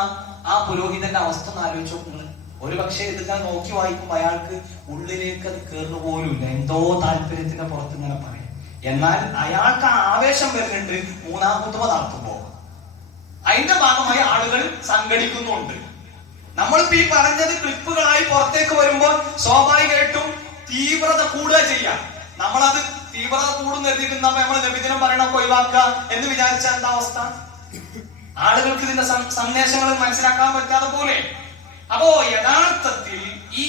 ആ പുരോഹിതന്റെ അവസ്ഥ ഒന്ന് ആലോചിച്ച് നോക്കുന്നത്. ഒരു പക്ഷേ ഇതെല്ലാം നോക്കി വായിക്കുമ്പോ അയാൾക്ക് ഉള്ളിലേക്ക് അത് കയറുന്നു പോലുമില്ല. എന്തോ താല്പര്യത്തിന്റെ പുറത്ത് ഇങ്ങനെ പറയും. എന്നാൽ അയാൾക്ക് ആ ആവേശം വരുന്നുണ്ട് മൂന്നാം ഖുതുബ നടത്തുമ്പോ. അതിന്റെ ഭാഗമായി ആളുകൾ സംഘടിക്കുന്നുണ്ട്. നമ്മളിപ്പോ ഈ പറഞ്ഞത് ക്ലിപ്പുകളായി പുറത്തേക്ക് വരുമ്പോൾ സ്വാഭാവികമായിട്ടും തീവ്രത കൂടുക ചെയ്യാം. നമ്മളത് തീവ്രത കൂടുന്ന എഴുതിയിട്ട് നമ്മൾ നബിദിനം പറയണൊക്കെ ഒഴിവാക്കുക എന്ന് വിചാരിച്ച എന്താ അവസ്ഥ? ആളുകൾക്ക് ഇതിന്റെ സന്ദേശങ്ങൾ മനസ്സിലാക്കാൻ പറ്റാതെ പോലെ. അപ്പോ യഥാർത്ഥത്തിൽ ഈ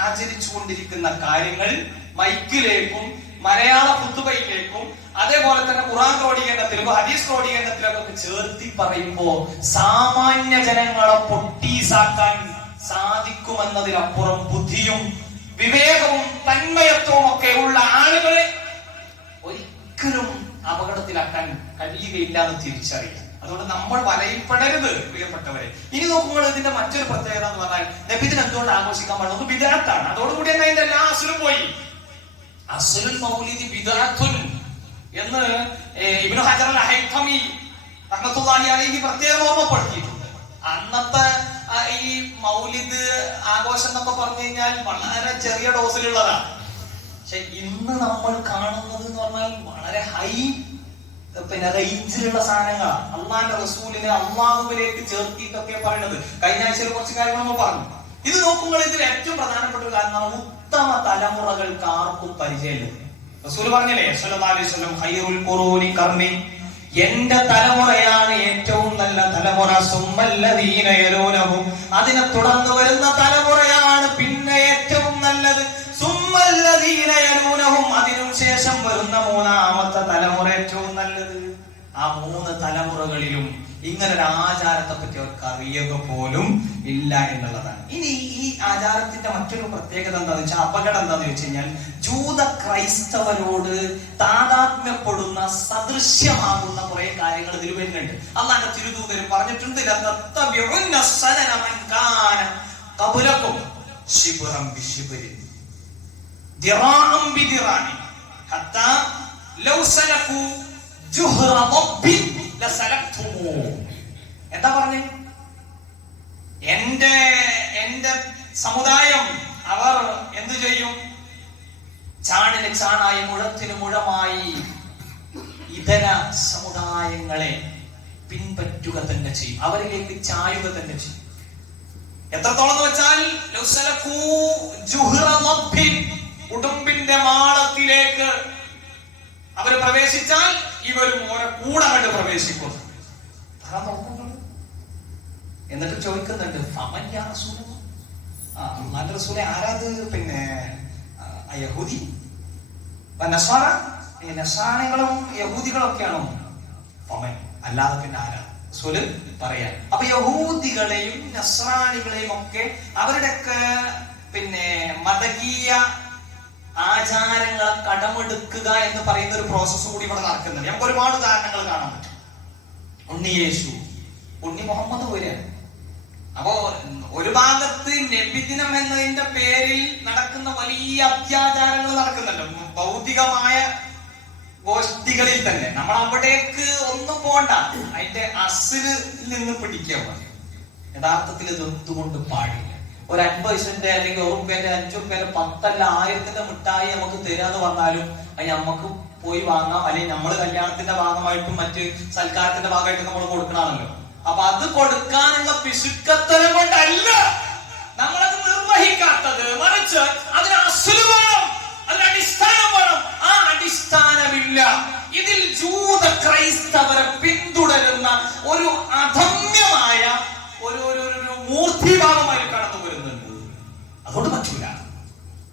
ആചരിച്ചുകൊണ്ടിരിക്കുന്ന കാര്യങ്ങൾ മൈക്കിലേക്കും മലയാള ഖുതുബയിലേക്കും അതേപോലെ തന്നെ ഖുർആൻ ക്രോഡീകരണത്തിലും ഹദീസ് ക്രോഡീകരണത്തിലൊക്കെ ചേർത്തി പറയുമ്പോ സാമാന്യ ജനങ്ങളെ പൊട്ടീസാക്കാൻ സാധിക്കുമെന്നതിനപ്പുറം ബുദ്ധിയും വിവേകവും തന്മയത്വവും ഒക്കെ ഉള്ള ആളുകളെ ഒരിക്കലും അപകടത്തിലാക്കാൻ കഴിയുകയില്ല എന്ന് തിരിച്ചറിയാം. അതുകൊണ്ട് നമ്മൾ വലയിപ്പെടരുത് പ്രിയപ്പെട്ടവരെ. ഇനി നോക്കുമ്പോൾ ഇതിന്റെ മറ്റൊരു പ്രത്യേകത എന്ന് പറഞ്ഞാൽ നബിദിനം എന്തുകൊണ്ട് ആഘോഷിക്കാൻ പാടുന്നത്? ബിദ്അത്താണ്. അതോടുകൂടി തന്നെ അതിന്റെ എല്ലാ അസ്ലും പോയി. അസ്ലുൽ മൗലിദി ബിദ്അത്തുൻ എന്ന് ഇബ്നു ഹജർ അൽ ഹൈതമി റഹ്മത്തുള്ളാഹി അലൈഹി പ്രത്യേകം ഓർമ്മപ്പെടുത്തിയിട്ടുണ്ട്. അന്നത്തെ ഈ മൗലിദ് ആഘോഷം എന്നൊക്കെ പറഞ്ഞു കഴിഞ്ഞാൽ വളരെ ചെറിയ ഡോസിലുള്ളതാണ്. പക്ഷെ ഇന്ന് നമ്മൾ കാണുന്നത് എന്ന് പറഞ്ഞാൽ വളരെ ഹൈ റേഞ്ചിലുള്ള സാധനങ്ങളാണ്. അള്ളാന്റെ റസൂലിനെ അള്ളാഹുവിലേക്ക് ചേർത്തിട്ടൊക്കെ പറയുന്നത്. കഴിഞ്ഞ ആഴ്ചയിൽ കുറച്ച് കാര്യങ്ങൾ നമ്മൾ പറഞ്ഞു. ഇത് നോക്കുമ്പോൾ ഇതിൽ ഏറ്റവും പ്രധാനപ്പെട്ട ഒരു കാരണം ഉത്തമ തലമുറകൾക്ക് ആർക്കും പരിചയമില്ല. റസൂൽ പറഞ്ഞില്ലേ സ്വല്ലല്ലാഹു അലൈഹി വസല്ലം ഖൈറുൽ ഖുറൂനി ഖർനി, എന്റെ തലമുറയാണ് ഏറ്റവും നല്ല തലമുറ. സുമ്മല്ലദീന യലൂനഹും, അതിനെ തുടർന്ന് വരുന്ന തലമുറയാണ് പിന്നെ ഏറ്റവും നല്ലത്. സുമ്മല്ലദീന യലൂനഹും, അതിനു ശേഷം വരുന്ന മൂന്നാമത്തെ തലമുറ ഏറ്റവും നല്ലത്. ആ 3 തലമുറകളിലും ഇങ്ങനൊരു ആചാരത്തെ പറ്റി അവർക്ക് അറിയുക പോലും ഇല്ല എന്നുള്ളതാണ്. ഇനി ഈ ആചാരത്തിന്റെ മറ്റൊരു പ്രത്യേകത എന്താണെന്ന് വെച്ചാൽ, അപകടം എന്താന്ന് വെച്ച് കഴിഞ്ഞാൽ, ജൂത ക്രൈസ്തവരോട് താതാത്മ്യപ്പെടുന്ന സദൃശ്യമാകുന്ന കുറെ കാര്യങ്ങൾ ഇതിൽ വരുന്നുണ്ട്. അല്ലാതെ തിരുദൂതരും പറഞ്ഞിട്ടുണ്ട്, എന്താ പറഞ്ഞേ? എന്റെ സമുദായം അവർ എന്തു ചെയ്യും? ചാണിന് ചാണായി മുഴത്തിന് മുഴമായി ഇതര സമുദായങ്ങളെ പിൻപറ്റുക തന്നെ ചെയ്യും, അവരിലേക്ക് ചായുക തന്നെ ചെയ്യും. എത്രത്തോളം എന്ന് വെച്ചാൽ ഉടുമ്പിന്റെ മാളത്തിലേക്ക് അവർ പ്രവേശിച്ചാൽ ഇവരും ഓരോ കൂടെ കണ്ട് പ്രവേശിക്കും. എന്നിട്ട് ചോദിക്കുന്നുണ്ട്, അള്ളാന്റെ റസൂലെ ആരാത്? പിന്നെ യഹൂദി നസ്രാണികളും യഹൂദികളും ഒക്കെയാണോ? ഫമൻ, അല്ലാതെ പിന്നെ ആരാ? റസൂല് പറയാൻ. അപ്പൊ യഹൂദികളെയും നസ്രാണികളെയും ഒക്കെ അവരുടെയൊക്കെ പിന്നെ മതകീയ ആചാരങ്ങളെ കടമെടുക്കുക എന്ന് പറയുന്ന ഒരു പ്രോസസ് കൂടി ഇവിടെ നടക്കുന്നുണ്ട്. നമുക്ക് ഒരുപാട് ഉദാഹരണങ്ങൾ കാണാൻ പറ്റും. ഉണ്ണി യേശു, ഉണ്ണി മുഹമ്മദ് വരെയാണ്. അപ്പോ ഒരു ഭാഗത്ത് നബിദിനം എന്നതിന്റെ പേരിൽ നടക്കുന്ന വലിയ അത്യാചാരങ്ങൾ നടക്കുന്നുണ്ട്. ഭൗതികമായ ഗോഷ്ഠികളിൽ തന്നെ നമ്മൾ അവിടേക്ക് ഒന്നും പോണ്ട, അതിന്റെ അസില് നിന്ന് പിടിക്കുക. യഥാർത്ഥത്തിൽ ഇത് എന്തുകൊണ്ട് പാടില്ല? ഒരു 50 പൈസന്റെ അല്ലെങ്കിൽ 1 രൂപേന്റെ 5 രൂപേന്റെ 10 അല്ല 1000ന്റെ മിഠായി നമുക്ക് തരാന്ന് പറഞ്ഞാലും അത് നമുക്ക് പോയി വാങ്ങാം. അല്ലെങ്കിൽ നമ്മൾ കല്യാണത്തിന്റെ ഭാഗമായിട്ടും മറ്റ് സൽക്കാരത്തിന്റെ ഭാഗമായിട്ടും നമ്മൾ കൊടുക്കണമല്ലോ. അപ്പൊ അത് കൊടുക്കാനുള്ള പിശുക്കത്തരം കൊണ്ടല്ല നമ്മളത് നിർവഹിക്കാത്തത്, മറിച്ച് അതിന് അസ്ല് വേണം, അതിന് അടിസ്ഥാനം വേണം. ആ അടിസ്ഥാനമില്ല. ഇതിൽ ജൂത ക്രൈസ്തവരെ പിന്തുടരുന്ന ഒരു അധമ്യമായ ഒരു മൂർത്തിഭാവമായി കടന്നു വരുന്നുണ്ട്. അതുകൊണ്ട് പറ്റൂല,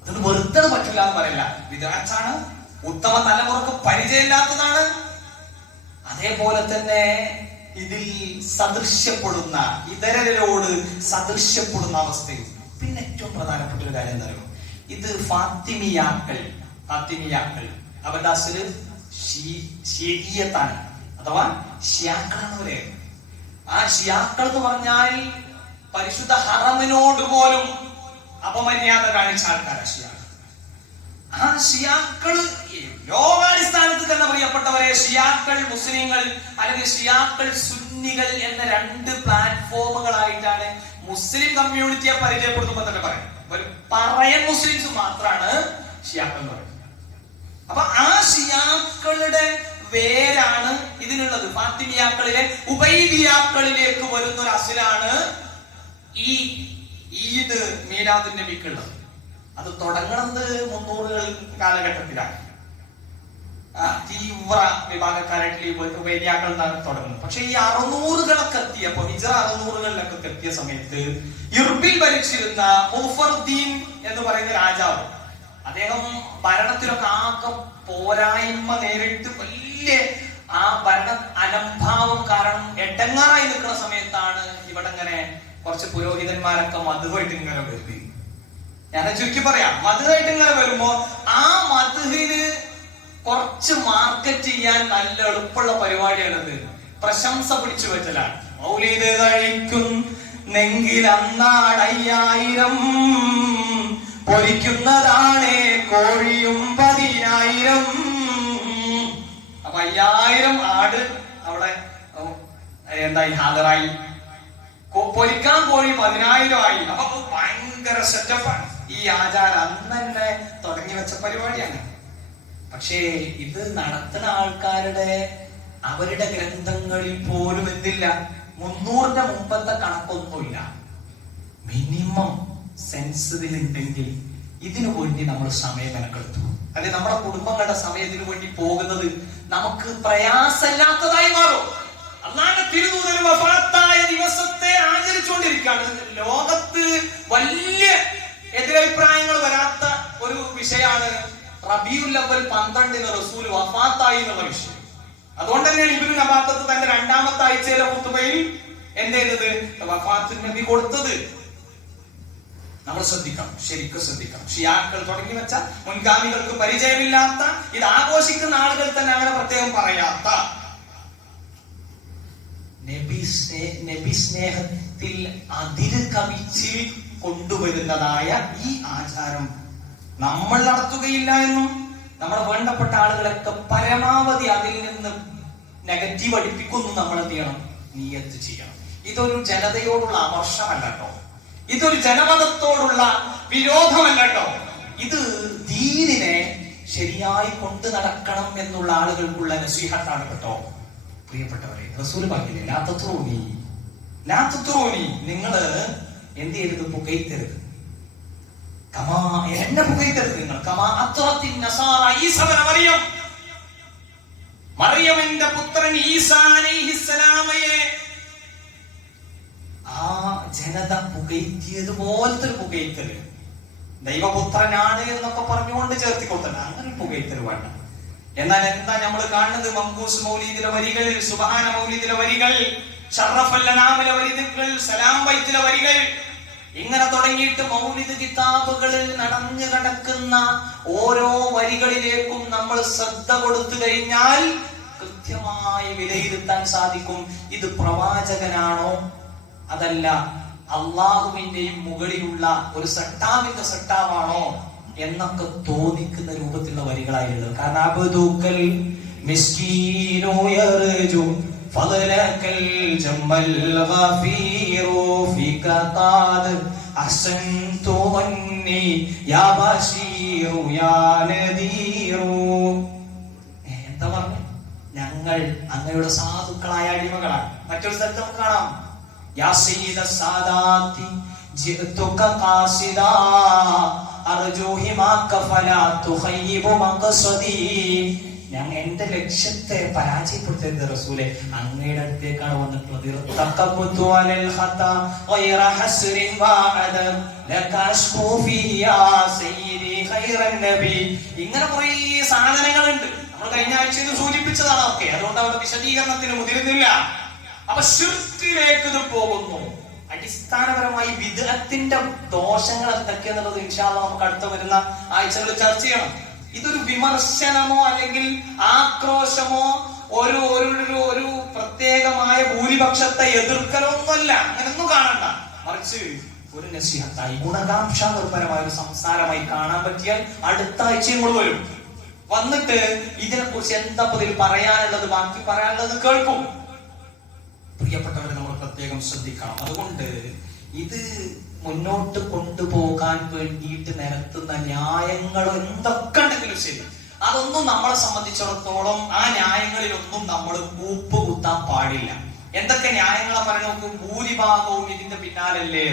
അതുകൊണ്ട് വെറുതെ പറ്റൂല എന്ന് പറയില്ല. വിദഗ്ധാണ്, ഉത്തമ തലമുറക്ക് പരിചയമില്ലാത്തതാണ്. അതേപോലെ തന്നെ ഇതിൽ സദൃശ്യപ്പെടുന്ന, ഇതരരോട് സദൃശ്യപ്പെടുന്ന അവസ്ഥയും. പിന്നെ ഏറ്റവും പ്രധാനപ്പെട്ട ഒരു കാര്യം എന്താ? ഇത് ഫാത്തിമിയാക്കൾ അവരുടെ അസല് ഷിയത്താണ്, അഥവാ ഷിയാക്കളാണ്. ആ ഷിയാക്കൾ എന്ന് പറഞ്ഞാൽ പരിശുദ്ധ ഹറമിനോട് പോലും അപമര്യാദ കാണിച്ച ആൾക്കാരാണ് ഷിയാക്കൾ. ആ ഷിയാക്കൾ ലോകാടിസ്ഥാനത്തിൽ തന്നെ പ്രിയപ്പെട്ടവരെ, ഷിയാക്കൾ മുസ്ലിങ്ങൾ അല്ലെങ്കിൽ ഷിയാക്കൾ സുന്നികൾ എന്ന 2 പ്ലാറ്റ്ഫോമുകളായിട്ടാണ് മുസ്ലിം കമ്മ്യൂണിറ്റിയെ പരിചയപ്പെടുത്തുമ്പോൾ തന്നെ പറയാൻ മുസ്ലിംസ് മാത്രമാണ് ഷിയാക്കൾ എന്ന് പറയുന്നത്. അപ്പൊ ആ ഷിയാക്കളുടെ വേരാണ് ഇതിനുള്ളത്. ഫാത്തിമിയാക്കളിലെ ഉബൈദിയാക്കളിലേക്ക് വരുന്ന ഒരു അസിലാണ് ഈ ഈദ് മീലാദുൻ നബിക്കുള്ളത്. അത് തുടങ്ങുന്നത് 300 കാലഘട്ടത്തിലാണ്. തീവ്ര വിഭാഗക്കാരായിട്ടുള്ള ഉബൈദിയാക്കൾ എന്നാണ് തുടങ്ങുന്നത്. പക്ഷെ ഈ 600കളൊക്കെ എത്തിയപ്പോ, ഹിജ്റ 600കളിലൊക്കെ എത്തിയ സമയത്ത് ഇർബിൽ ഭരിച്ചിരുന്ന മുഫർദീൻ എന്ന് പറയുന്ന രാജാവ്, അദ്ദേഹം ഭരണത്തിലൊക്കെ ആകെ പോരായ്മ നേരിട്ട് വലിയ ആ ഭരണ അലംഭാവം കാരണം എട്ടങ്ങാറായി നിൽക്കുന്ന സമയത്താണ് ഇവിടെ ഇങ്ങനെ കുറച്ച് പുരോഹിതന്മാരൊക്കെ മധുവായിട്ട് ഇങ്ങനെ വരുന്നത്. ഞാൻ ചുരുക്കി പറയാം, മധുവായിട്ട് ഇങ്ങനെ വരുമ്പോ ആ മധുവിന് കുറച്ച് മാർക്കറ്റ് ചെയ്യാൻ നല്ല എളുപ്പമുള്ള പരിപാടിയാണത്. പ്രശംസ പിടിച്ചു വെച്ചലാണ്. മൗലിദ് കഴിക്കും നെങ്കിൽ അന്നാടയ്യായിരം, പൊരിക്കുന്നതാണ് കോഴിയും 10,000. അപ്പൊ 5000 ആട് അവിടെ എന്തായി ഹാജരായി, പൊരിക്കാൻ കോഴി 10,000 ആയി. അപ്പൊ ഭയങ്കര സെറ്റപ്പാണ്. ഈ ആചാരം അന്ന് തന്നെ തുടങ്ങി വെച്ച പരിപാടിയാണ്. പക്ഷേ ഇത് നടത്തുന്ന ആൾക്കാരുടെ അവരുടെ ഗ്രന്ഥങ്ങളിൽ പോലും എന്തില്ല, 300ന്റെ മുമ്പത്തെ കണക്കൊന്നുമില്ല. മിനിമം സെൻസ് ഇതിലുണ്ടെങ്കിൽ ഇതിനു വേണ്ടി നമ്മൾ സമയം മെനക്കെടുത്തു. അല്ലെ നമ്മുടെ കുടുംബങ്ങളുടെ സമയം ഇതിനു വേണ്ടി പോകുന്നത് നമുക്ക് പ്രയാസമില്ലാത്തതായി മാറും. അല്ലാതെ തിരുദൂതർ വഫാത്തായ ദിവസത്തെ ആചരിച്ചുകൊണ്ടിരിക്കുകയാണ്. ലോകത്ത് വലിയ എതിരഭിപ്രായങ്ങൾ വരാത്ത ഒരു വിഷയമാണ് റബീഉൽ അവ്വൽ 12 റസൂൽ വഫാത്തായി എന്നുള്ള വിഷയം. അതുകൊണ്ട് തന്നെയാണ് ഇബ്നു നബാത്തത്ത് തന്റെ 2ാമത്തെ ആഴ്ചയിലെ ഖുതുബയിൽ എന്ത് ചെയ്തത്, വഫാത്തുൻ നബി കൊടുത്തത്. നമ്മൾ ശ്രദ്ധിക്കണം, ശരിക്കും ശ്രദ്ധിക്കണം. ഷിയാക്കൾ തുടങ്ങി വെച്ച, മുൻഗാമികൾക്ക് പരിചയമില്ലാത്ത, ഇത് ആഘോഷിക്കുന്ന ആളുകൾ തന്നെ അങ്ങനെ പ്രത്യേകം പറയാത്ത നബി സ്നേഹത്തിൽ അതിര് കവിച്ച് കൊണ്ടുവരുന്നതായ ഈ ആചാരം നമ്മൾ നടത്തുകയില്ല എന്നും നമ്മുടെ വേണ്ടപ്പെട്ട ആളുകളൊക്കെ പരമാവധി അതിൽ നിന്ന് നെഗറ്റീവ് അടിപ്പിക്കുന്നു നമ്മൾ എന്ത് ചെയ്യണം, നിയത്ത് ചെയ്യണം. ഇതൊരു ജനതയോടുള്ള അമർഷമല്ല കേട്ടോ, ഇതൊരു ജനമതത്തോടുള്ള വിരോധമല്ല കേട്ടോ, ഇത് ദീനിനെ ശരിയായി കൊണ്ടു നടക്കണം എന്നുള്ള ആളുകൾക്കുള്ള നസീഹത്താണ് കേട്ടോ. പ്രിയപ്പെട്ടവരെ, റസൂൽ പറഞ്ഞില്ലേ, ലാ തത്റൂനി, നിങ്ങള് എന്ത് ചെയ്യരുത്, പുകയ്ത്തരുത്. എന്നെ പുകയ്ത്തരുത് നിങ്ങൾ. മറിയമിന്റെ പുത്രൻ ഈസാ അലൈഹിസ്സലാമയെ ആ ജനത പുകയ്ത്തിയതുപോലത്തെ ഒരു പുകയ്ത്തല്, ദൈവപുത്രനാണ് എന്നൊക്കെ പറഞ്ഞുകൊണ്ട് ചേർത്തിക്കൊടുത്തത്, അങ്ങനെ പുകയ്ത്തല് വേണ്ട. എന്നാൽ എന്താ നമ്മൾ കാണുന്നത്, മംഗൂസ് മൗലീദിലെ വരികൾ, സുബ്ഹാന മൗലീദിലെ വരികൾ, ഷറഫൽ അനാമിലെ വരികൾ, സലാം ബൈത്തിലെ വരികൾ, ഇങ്ങനെ തുടങ്ങിയിട്ട് മൗലിദ് കിതാബുകളിൽ നടന്നു നടക്കുന്ന ഓരോ വരികളിലേക്കും നമ്മൾ ശ്രദ്ധ കൊടുത്തു കഴിഞ്ഞാൽ കൃത്യമായി വിലയിരുത്താൻ സാധിക്കും, ഇത് പ്രവാചകനാണോ അതല്ല അള്ളാഹുവിന്റെയും മുകളിലുള്ള ഒരു സട്ടാവിന്റെ സട്ടാവാണോ എന്നൊക്കെ തോന്നിക്കുന്ന രൂപത്തിലുള്ള വരികളായിരുന്നു. കാരണം അബ്ദുക്കൽ മിസ്കീനു യർജു ഫളലകൽ ജമ്മൽ ഗഫീറു ഫിക ഖാദ് അഹ്സൻതു വന്നി യാ ബശീറു യാ നദീറു. എന്താ പറഞ്ഞു, ഞങ്ങൾ അങ്ങയുടെ സാധുക്കളായ അടിമകളാണ്. മറ്റൊരു സ്ഥലത്ത് നമുക്ക് കാണാം, യാ സയ്യിദ സാദാത്തി ജിഅതുക ഖാസിദാ അർജു ഹിമാക ഫലാ തുഖയ്യിബു മഖ്സദി. ഞാൻ എന്റെ ലക്ഷ്യത്തെ പരാജയപ്പെടുത്തരുത് റസൂലെ, അങ്ങയുടെ അടുത്തേക്കാണ് വന്നിട്ടുള്ളത്. ഇങ്ങനെ കുറെ സാധനങ്ങളുണ്ട്, നമ്മൾ കഴിഞ്ഞ ആഴ്ചയിൽ സൂചിപ്പിച്ചതാണ് ഒക്കെ, അതുകൊണ്ട് അവിടെ വിശദീകരണത്തിന് മുതിരുന്നില്ല. അപ്പൊ ശിർക്കിലേക്ക് ഇത് പോകുന്നു. അടിസ്ഥാനപരമായി ബിദ്അത്തിന്റെ ദോഷങ്ങൾ എന്തൊക്കെയാന്നുള്ളത് ഇൻഷാ അല്ലാഹ് നമുക്ക് അടുത്ത വരുന്ന ആഴ്ചകളിൽ ചർച്ച ചെയ്യണം. ഇതൊരു വിമർശനമോ അല്ലെങ്കിൽ ആക്രോശമോ ഒരു ഒരു പ്രത്യേകമായ ഭൂരിപക്ഷത്തെ എതിർക്കലോ ഒന്നുമല്ല, അങ്ങനൊന്നും കാണണ്ട. മറിച്ച് ഒരു നസീഹത്തായി, ഗുണകാംക്ഷാപരമായ ഒരു സംസാരമായി കാണാൻ പറ്റിയാൽ അടുത്ത ആഴ്ചയും കൂടെ വരും. വന്നിട്ട് ഇതിനെ കുറിച്ച് എന്താ ഇതിൽ പറയാനുള്ളത്, ബാക്കി പറയാനുള്ളത് കേൾക്കും. പ്രിയപ്പെട്ടവരെ, നമ്മൾ പ്രത്യേകം ശ്രദ്ധിക്കണം. അതുകൊണ്ട് ഇത് മുന്നോട്ട് കൊണ്ടുപോകാൻ വേണ്ടിയിട്ട് നിരത്തുന്ന ന്യായങ്ങൾ എന്തൊക്കെ ഉണ്ടെങ്കിലും ശരി, അതൊന്നും നമ്മളെ സംബന്ധിച്ചിടത്തോളം ആ ന്യായങ്ങളിലൊന്നും നമ്മൾ കൂപ്പുകുത്താൻ പാടില്ല. എന്തൊക്കെ ന്യായങ്ങളെ പറയണ, ഭൂരിഭാഗവും ഇതിന്റെ പിന്നാലല്ലേ.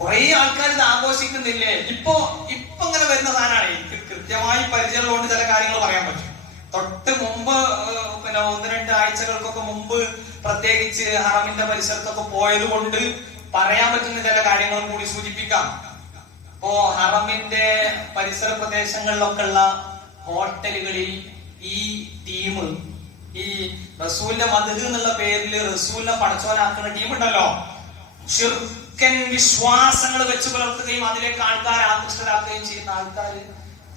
കുറെ ആൾക്കാർ ഇത് ആഘോഷിക്കുന്നില്ലേ. ഇപ്പൊ ഇങ്ങനെ വരുന്ന സാധനമാണ്. എനിക്ക് കൃത്യമായി പരിചയമുള്ളതുകൊണ്ട് ചില കാര്യങ്ങൾ പറയാൻ പറ്റും. തൊട്ട് മുമ്പ് പിന്നെ 1-2 ആഴ്ചകൾക്കൊക്കെ മുമ്പ് പ്രത്യേകിച്ച് ഹറമിന്റെ പരിസരത്തൊക്കെ പോയത് കൊണ്ട് പറയാൻ പറ്റുന്ന ചില കാര്യങ്ങളും കൂടി സൂചിപ്പിക്കാം. ഇപ്പോ ഹറമിന്റെ പരിസര പ്രദേശങ്ങളിലൊക്കെ ഉള്ള ഹോട്ടലുകളിൽ ഈ ടീം, ഈ റസൂലിന്റെ മദ്ഹ് എന്നുള്ള പേരിൽ റസൂലിനെ പടച്ചോനാക്കുന്ന ടീം ഉണ്ടല്ലോ, ശിർക്കൻ വിശ്വാസങ്ങൾ വെച്ച് പുലർത്തുകയും അതിലേക്ക് ആൾക്കാരെ ആകൃഷ്ടരാക്കുകയും ചെയ്യുന്ന ആൾക്കാർ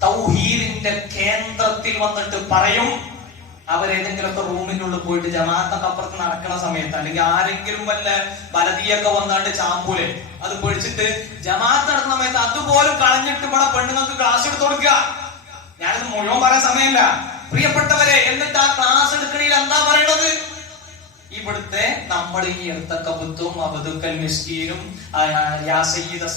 തൗഹീദിന്റെ കേന്ദ്രത്തിൽ വന്നിട്ട് പറയും, അവരേതെങ്കിലുമൊക്കെ റൂമിന്റെ ഉള്ളിൽ പോയിട്ട് ജമാഅത്തൊക്കെ അപ്പുറത്ത് നടക്കുന്ന സമയത്ത്, അല്ലെങ്കിൽ ആരെങ്കിലും വല്ല ബലതിയൊക്കെ വന്നാണ്ട് ചാമ്പൂലെ അത് പൊഴിച്ചിട്ട് ജമാഅത്ത് നടക്കുന്ന സമയത്ത് അതുപോലും കളഞ്ഞിട്ട് ഇവിടെ പെണ്ണുങ്ങൾക്ക് ക്ലാസ് എടുത്തു കൊടുക്കുക. ഞാനിത് മുഴുവൻ പറയാൻ സമയമില്ല പ്രിയപ്പെട്ടവരെ. എന്നിട്ട് ആ ക്ലാസ് എടുക്കണേൽ എന്താ പറയണത്? ഇവിടുത്തെ നമ്മൾ ഈ എർത്തക്കബുത്തും അബദുക്കൽ മിസ്കീനും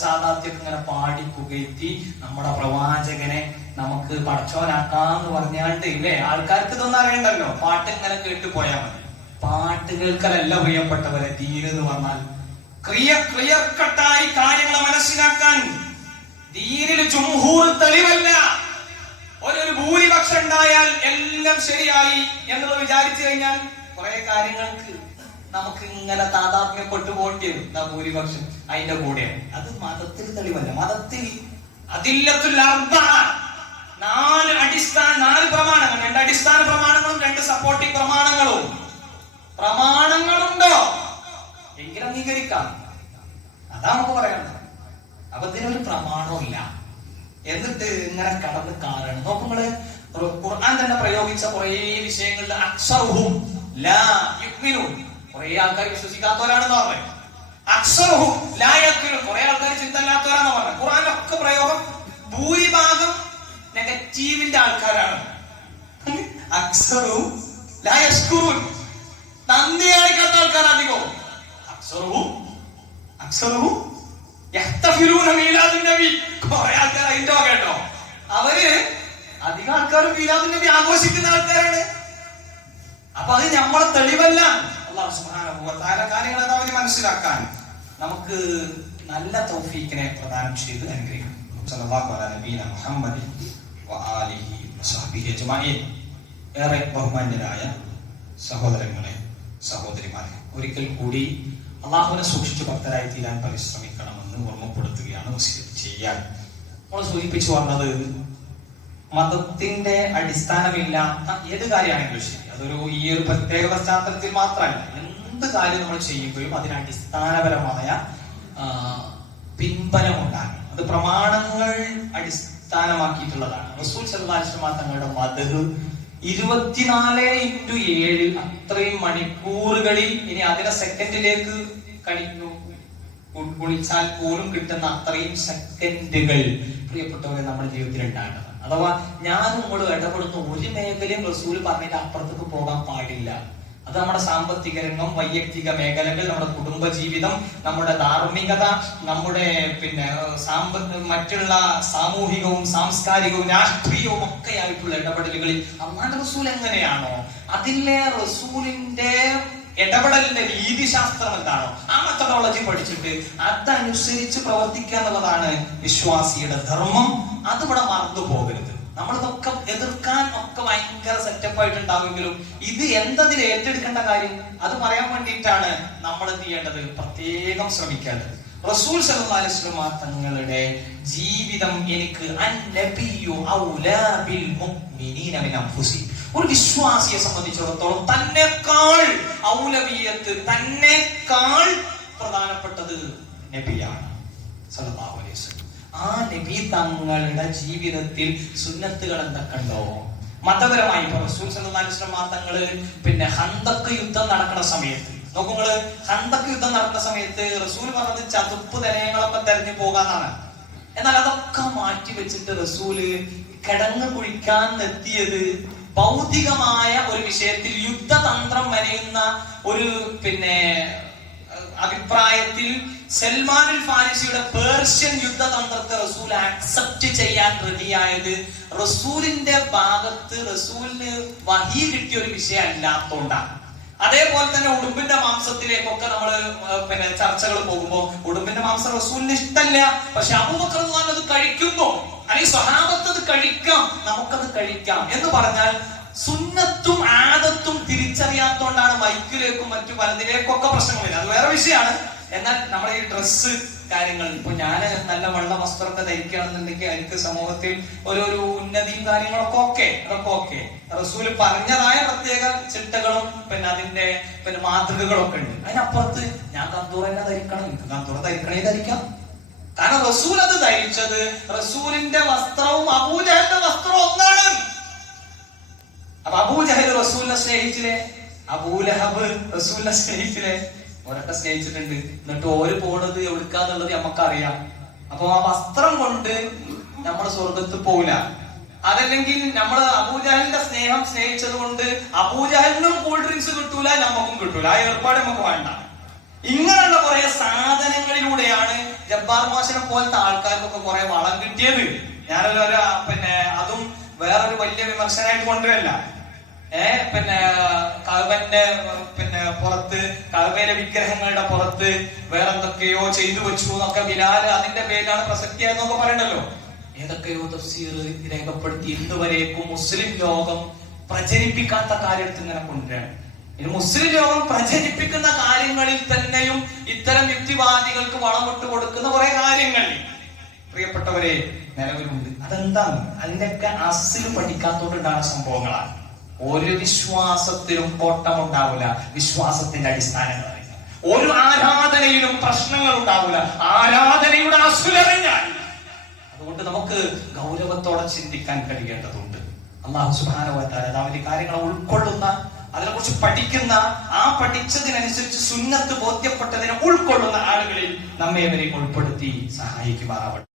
സാദാത്യൊക്കെ ഇങ്ങനെ പാടി പുകഴ്ത്തി നമ്മുടെ പ്രവാചകനെ നമുക്ക് പടച്ചോനാക്കാന്ന് പറഞ്ഞാണ്ട് ഇല്ലേ? ആൾക്കാർക്ക് ഇതൊന്നും അറിയണ്ടല്ലോ, പാട്ട് ഇങ്ങനെ കേട്ടു പോയാൽ മതി. പാട്ട് കേൾക്കലല്ല പ്രിയപ്പെട്ടവരെ ദീൻ എന്ന് പറഞ്ഞാൽ. ക്ലിയർ കട്ടായി കാര്യങ്ങളെ മനസ്സിലാക്കാൻ ദീനിൽ ജുംഹൂർ തെളിവല്ല. ഒരു ഭൂരിപക്ഷം ഉണ്ടായാൽ എല്ലാം ശരിയായി എന്നുള്ളത് വിചാരിച്ചു കഴിഞ്ഞാൽ കുറെ കാര്യങ്ങൾക്ക് നമുക്ക് ഇങ്ങനെ താതാത്മ്യപ്പെട്ടു പോകേണ്ടി വരും. ഭൂരിപക്ഷം അതിന്റെ കൂടെയാണ്. അത് മതത്തിൽ തെളിവല്ല. മതത്തിൽ അതില്ലത്തുൽ അർബഅ, 4 പ്രമാണങ്ങൾ, 2 അടിസ്ഥാന പ്രമാണങ്ങളും 2 സപ്പോർട്ടിംഗ് പ്രമാണങ്ങളുണ്ടോ എങ്കിലും അംഗീകരിക്കാം. അതാ നമുക്ക് പറയാനുള്ളത്. അപ്പൊ ഇതിനൊരു പ്രമാണവും ഇല്ല. എന്നിട്ട് ഇങ്ങനെ കടന്ന് കാറാണ്. നോക്കുമ്പോള് ഖുർആൻ തന്നെ പ്രയോഗിച്ച കുറെ വിഷയങ്ങളിൽ അക്സറുഹും ലാ യുഅ്മിനൂൻ, കുറെ ആൾക്കാർ വിശ്വസിക്കാത്തവരാണെന്ന് പറഞ്ഞു. അക്സറുഹും ലാ യഖിലൂൻ, കുറെ ആൾക്കാർ ചിന്തയില്ലാത്തവരാണെന്ന് പറഞ്ഞു. ഖുർആനിലൊക്കെ പ്രയോഗം ഭൂരിഭാഗം നെഗറ്റീവിന്റെ ആൾക്കാരാണ്. അക്സറുഹും ലാ യശ്കുറൂൻ, നന്ദി കാണിക്കാത്ത ആൾക്കാർ അധികവും. അക്സറുഹും യഹ്തഫിലൂന മീലാദുൻ നബി, കുറെ ആൾക്കാർ അതിന്റെ വക കേട്ടോ. അവര് അധികം ആൾക്കാരും മീലാദുൻ നബി ആഘോഷിക്കുന്ന ആൾക്കാരാണ്. അപ്പൊ അത് നമ്മളെ തെളിവല്ല. അല്ലാഹു സുബ്ഹാനഹു വ തആല കാര്യങ്ങൾ അവര് മനസ്സിലാക്കാൻ നമുക്ക് നല്ല തൗഫീഖിനെ പ്രദാനം ചെയ്ത് അനുഗ്രഹിക്കും. സല്ലല്ലാഹു അലൈഹി നബീന മുഹമ്മദ് വ ആലിഹി വസഹ്ബിഹി അജ്മഈൻ. ഏറെ ബഹുമാന്യരായ സഹോദരങ്ങളെ, സഹോദരിമാരെ, ഒരിക്കൽ കൂടി അള്ളാഹുവിനെ സൂക്ഷിച്ച് ഭക്തരായി തീരാൻ പരിശ്രമിക്കണമെന്ന് ഓർമ്മപ്പെടുത്തുകയാണ് വസിയത്ത് ചെയ്യാൻ. നമ്മൾ സൂചിപ്പിച്ചു വന്നത് മതത്തിന്റെ അടിസ്ഥാനമില്ലാത്ത ഏത് കാര്യമാണെങ്കിലും ശരി, അതൊരു ഈ ഒരു പ്രത്യേക പശ്ചാത്തലത്തിൽ മാത്രമല്ല, എന്ത് കാര്യം നമ്മൾ ചെയ്യുമ്പോഴും അതിന് അടിസ്ഥാനപരമായ പിൻബലം ഉണ്ടാകും. അത് പ്രമാണങ്ങൾ അടിസ്ഥാനമാക്കിയിട്ടുള്ളതാണ്. റസൂൽ സല്ലല്ലാഹു അലൈഹി വസല്ലം തങ്ങളുടെ മദ്ഹ് 24x7 അത്രയും മണിക്കൂറുകളിൽ, ഇനി അതിനെ സെക്കൻഡിലേക്ക് ഗുണിച്ചാൽ പോലും കിട്ടുന്ന അത്രയും സെക്കൻഡുകൾ പ്രിയപ്പെട്ടവരെ നമ്മുടെ ജീവിതത്തിൽ ഉണ്ടാകണം. അഥവാ ഞാൻ നിങ്ങളോട് ഇടപെടുന്ന ഒരു മേഖലയും റസൂൽ പറഞ്ഞിട്ട് അപ്പുറത്തേക്ക് പോകാൻ പാടില്ല. അത് നമ്മുടെ സാമ്പത്തിക രംഗം, വൈയക്തിക മേഖലകൾ, നമ്മുടെ കുടുംബ ജീവിതം, നമ്മുടെ ധാർമ്മികത, നമ്മുടെ മറ്റുള്ള സാമൂഹികവും സാംസ്കാരികവും രാഷ്ട്രീയവും ഒക്കെ ആയിട്ടുള്ള ഇടപെടലുകളിൽ അല്ലാഹുവിന്റെ റസൂൽ എങ്ങനെയാണോ അതിലെ റസൂലിന്റെ ഇടപെടലിന്റെ രീതിശാസ്ത്രം എന്താണോ ആ മെത്തഡോളജി പഠിച്ചിട്ട് അതനുസരിച്ച് പ്രവർത്തിക്കുക എന്നുള്ളതാണ് വിശ്വാസിയുടെ ധർമ്മം. അതിവിടെ മറന്നു പോകരുത്. നമ്മളിതൊക്കെ എതിർക്കാൻ ഒക്കെ ഭയങ്കര സെറ്റപ്പ് ആയിട്ടുണ്ടാവുമെങ്കിലും ഇത് എന്തതിൽ ഏറ്റെടുക്കേണ്ട കാര്യം അത് പറയാൻ വേണ്ടിയിട്ടാണ് നമ്മൾ എന്ത് ചെയ്യേണ്ടത്, പ്രത്യേകം ശ്രമിക്കേണ്ടത്. റസൂൽ സല്ലല്ലാഹു അലൈഹി വസല്ലം തങ്ങളുടെ ജീവിതം എനിക്ക് അന്നബിയു ഔലാ ബിൽ മുഅ്മിനീന മിൻ അൻഫുസിഹിം, ഒരു വിശ്വാസിയെ സംബന്ധിച്ചിടത്തോളം തന്നെക്കാൾ ഔലവിയത്ത്, തന്നെക്കാൾ പ്രധാനപ്പെട്ടത് നബിയാണ് സല്ലല്ലാഹു അലൈഹി വസല്ലം. ആ നബി തങ്ങളുടെ ജീവിതത്തിൽ സുന്നത്തുകൾ എന്തൊക്കെ ഉണ്ടോ മതപരമായി. ഇപ്പൊ റസൂൽ സല്ലല്ലാഹു അലൈഹി വസല്ലം തങ്ങള് ഹന്തക്ക് യുദ്ധം നടക്കുന്ന സമയത്ത് നോക്കുങ്ങള്, ഹന്തക്ക് യുദ്ധം നടക്കുന്ന സമയത്ത് റസൂൽ പറഞ്ഞത് ചതുപ്പ് നിലയങ്ങളൊക്കെ തെരഞ്ഞു പോകാന്നാണ്. എന്നാൽ അതൊക്കെ മാറ്റി വെച്ചിട്ട് റസൂല് കിടങ്ങ് കുഴിക്കാൻ എത്തിയത് ഭൗതികമായ ഒരു വിഷയത്തിൽ യുദ്ധതന്ത്രം വരയുന്ന ഒരു അഭിപ്രായത്തിൽ സൽമാനുൽ ഫാരിസിയുടെ പേർഷ്യൻ യുദ്ധതന്ത്രത്തെ റസൂൽ ആക്സെപ്റ്റ് ചെയ്യാൻ റെഡിയായത് റസൂലിന്റെ ഭാഗത്ത് റസൂലിന് വഹി കിട്ടിയ ഒരു വിഷയം അല്ലാത്തോണ്ടാണ്. അതേപോലെ തന്നെ ഉടുമ്പിന്റെ മാംസത്തിലേക്കൊക്കെ നമ്മൾ ചർച്ചകൾ പോകുമ്പോ ഉടുമ്പിന്റെ മാംസം റസൂലിന് ഇഷ്ടമല്ല, പക്ഷെ അബൂബക്കർ റളിയല്ലാഹു അൻഹു അത് കഴിക്കുന്നു, അല്ലെങ്കിൽ സ്വഹാബത്ത് അത് കഴിക്കാം, നമുക്കത് കഴിക്കാം എന്ന് പറഞ്ഞാൽ സുന്നത്തും ആദത്തും തിരിച്ചറിയാത്തോണ്ടാണ് മൈക്കിലേക്കും മറ്റു പലതിലേക്കൊക്കെ പ്രശ്നങ്ങൾ വരുന്നത്. അത് വേറെ വിഷയമാണ്. എന്നാൽ നമ്മുടെ ഈ ഡ്രസ്സ് കാര്യങ്ങൾ, ഇപ്പൊ ഞാൻ നല്ല വെള്ള വസ്ത്രമൊക്കെ ധരിക്കുകയാണെന്നുണ്ടെങ്കിൽ എനിക്ക് സമൂഹത്തിൽ ഒരു ഉന്നതിയും കാര്യങ്ങളൊക്കെ അതൊക്കെ ഓക്കെ. റസൂല് പറഞ്ഞതായ പ്രത്യേക ചിട്ടകളും അതിന്റെ മാതൃകകളൊക്കെ ഉണ്ട്. അതിനപ്പുറത്ത് ഞാൻ കന്തൂറ തന്നെ ധരിക്കണം, എനിക്ക് കന്തൂറ ധരിക്കാം. കാരണം റസൂൽ അത് ധരിച്ചത്, റസൂലിന്റെ വസ്ത്രവും അബൂജഹലിന്റെ വസ്ത്രവും ഒന്നാണ്. അപ്പൊ അബൂജഹൽ റസൂലിനെ സ്നേഹിച്ചില്ലേ? അബൂലഹബ് റസൂലിനെ സ്നേഹിച്ചില്ലേ? ഓരൊക്കെ സ്നേഹിച്ചിട്ടുണ്ട്. എന്നിട്ട് ഓര് പോണത് എവിടുക്കാന്നുള്ളത് നമുക്കറിയാം. അപ്പൊ ആ വസ്ത്രം കൊണ്ട് നമ്മൾ സ്വർഗത്ത് പോവില്ല. അതല്ലെങ്കിൽ നമ്മൾ അബൂജഹലിന്റെ സ്നേഹം സ്നേഹിച്ചത് കൊണ്ട് അബൂജഹലിനും കൂൾ ഡ്രിങ്ക്സ് കിട്ടൂല, നമുക്കും കിട്ടൂല. ആ ഏർപ്പാട് നമുക്ക് വേണ്ട. ഇങ്ങനെയുള്ള കുറെ സാധനങ്ങളിലൂടെയാണ് ജബ്ബാർ മോശനെ പോലത്തെ ആൾക്കാർക്കൊക്കെ കുറെ വളം കിട്ടിയത്. ഞാനൊരു അതും വേറൊരു വലിയ വിമർശനമായിട്ട് കൊണ്ടുവരല്ല. കഅബന്റെ പുറത്ത്, കഅബയിലെ വിഗ്രഹങ്ങളുടെ പുറത്ത് വേറെന്തൊക്കെയോ ചെയ്തു വെച്ചു എന്നൊക്കെ ബിലാൽ അതിന്റെ പേരിലാണ് പ്രസക്തിയായെന്നൊക്കെ പറയണ്ടല്ലോ. ഏതൊക്കെയോ തഫ്സീർ രേഖപ്പെടുത്തി ഇന്നുവരേക്കും മുസ്ലിം ലോകം പ്രചരിപ്പിക്കാത്ത കാര്യത്തിൽ ഇങ്ങനെ കൊണ്ടുവരാണ്. ഇനി മുസ്ലിം ലോകം പ്രചരിപ്പിക്കുന്ന കാര്യങ്ങളിൽ തന്നെയും ഇത്തരം യുക്തിവാദികൾക്ക് വളമിട്ട് കൊടുക്കുന്ന കുറെ കാര്യങ്ങൾ പ്രിയപ്പെട്ടവരെ നിലവിലുണ്ട്. അതെന്താണ്? അതിന്റെയൊക്കെ അസിൽ പഠിക്കാത്തോണ്ടുണ്ടാകുന്ന സംഭവങ്ങളാണ്. ഒരു വിശ്വാസത്തിലും കോട്ടമുണ്ടാവില്ല, വിശ്വാസത്തിന്റെ അടിസ്ഥാനങ്ങൾ അറിയാം. ഒരു ആരാധനയിലും പ്രശ്നങ്ങൾ ഉണ്ടാവില്ല, ആരാധനയുടെ അസുരറിഞ്ഞാൽ. അതുകൊണ്ട് നമുക്ക് ഗൗരവത്തോടെ ചിന്തിക്കാൻ കഴിയേണ്ടതുണ്ട്. അല്ലാഹു സുബ്ഹാനഹു വ തആല അവന്റെ കാര്യങ്ങളെ ഉൾക്കൊള്ളുന്ന, അതിനെക്കുറിച്ച് പഠിക്കുന്ന, ആ പഠിച്ചതിനനുസരിച്ച് സുന്നത്ത് ബോധ്യപ്പെട്ടതിനെ ഉൾക്കൊള്ളുന്ന ആളുകളിൽ നമ്മെ ഇവരെ ഉൾപ്പെടുത്തി സഹായിക്കുമാറാവട്ടെ.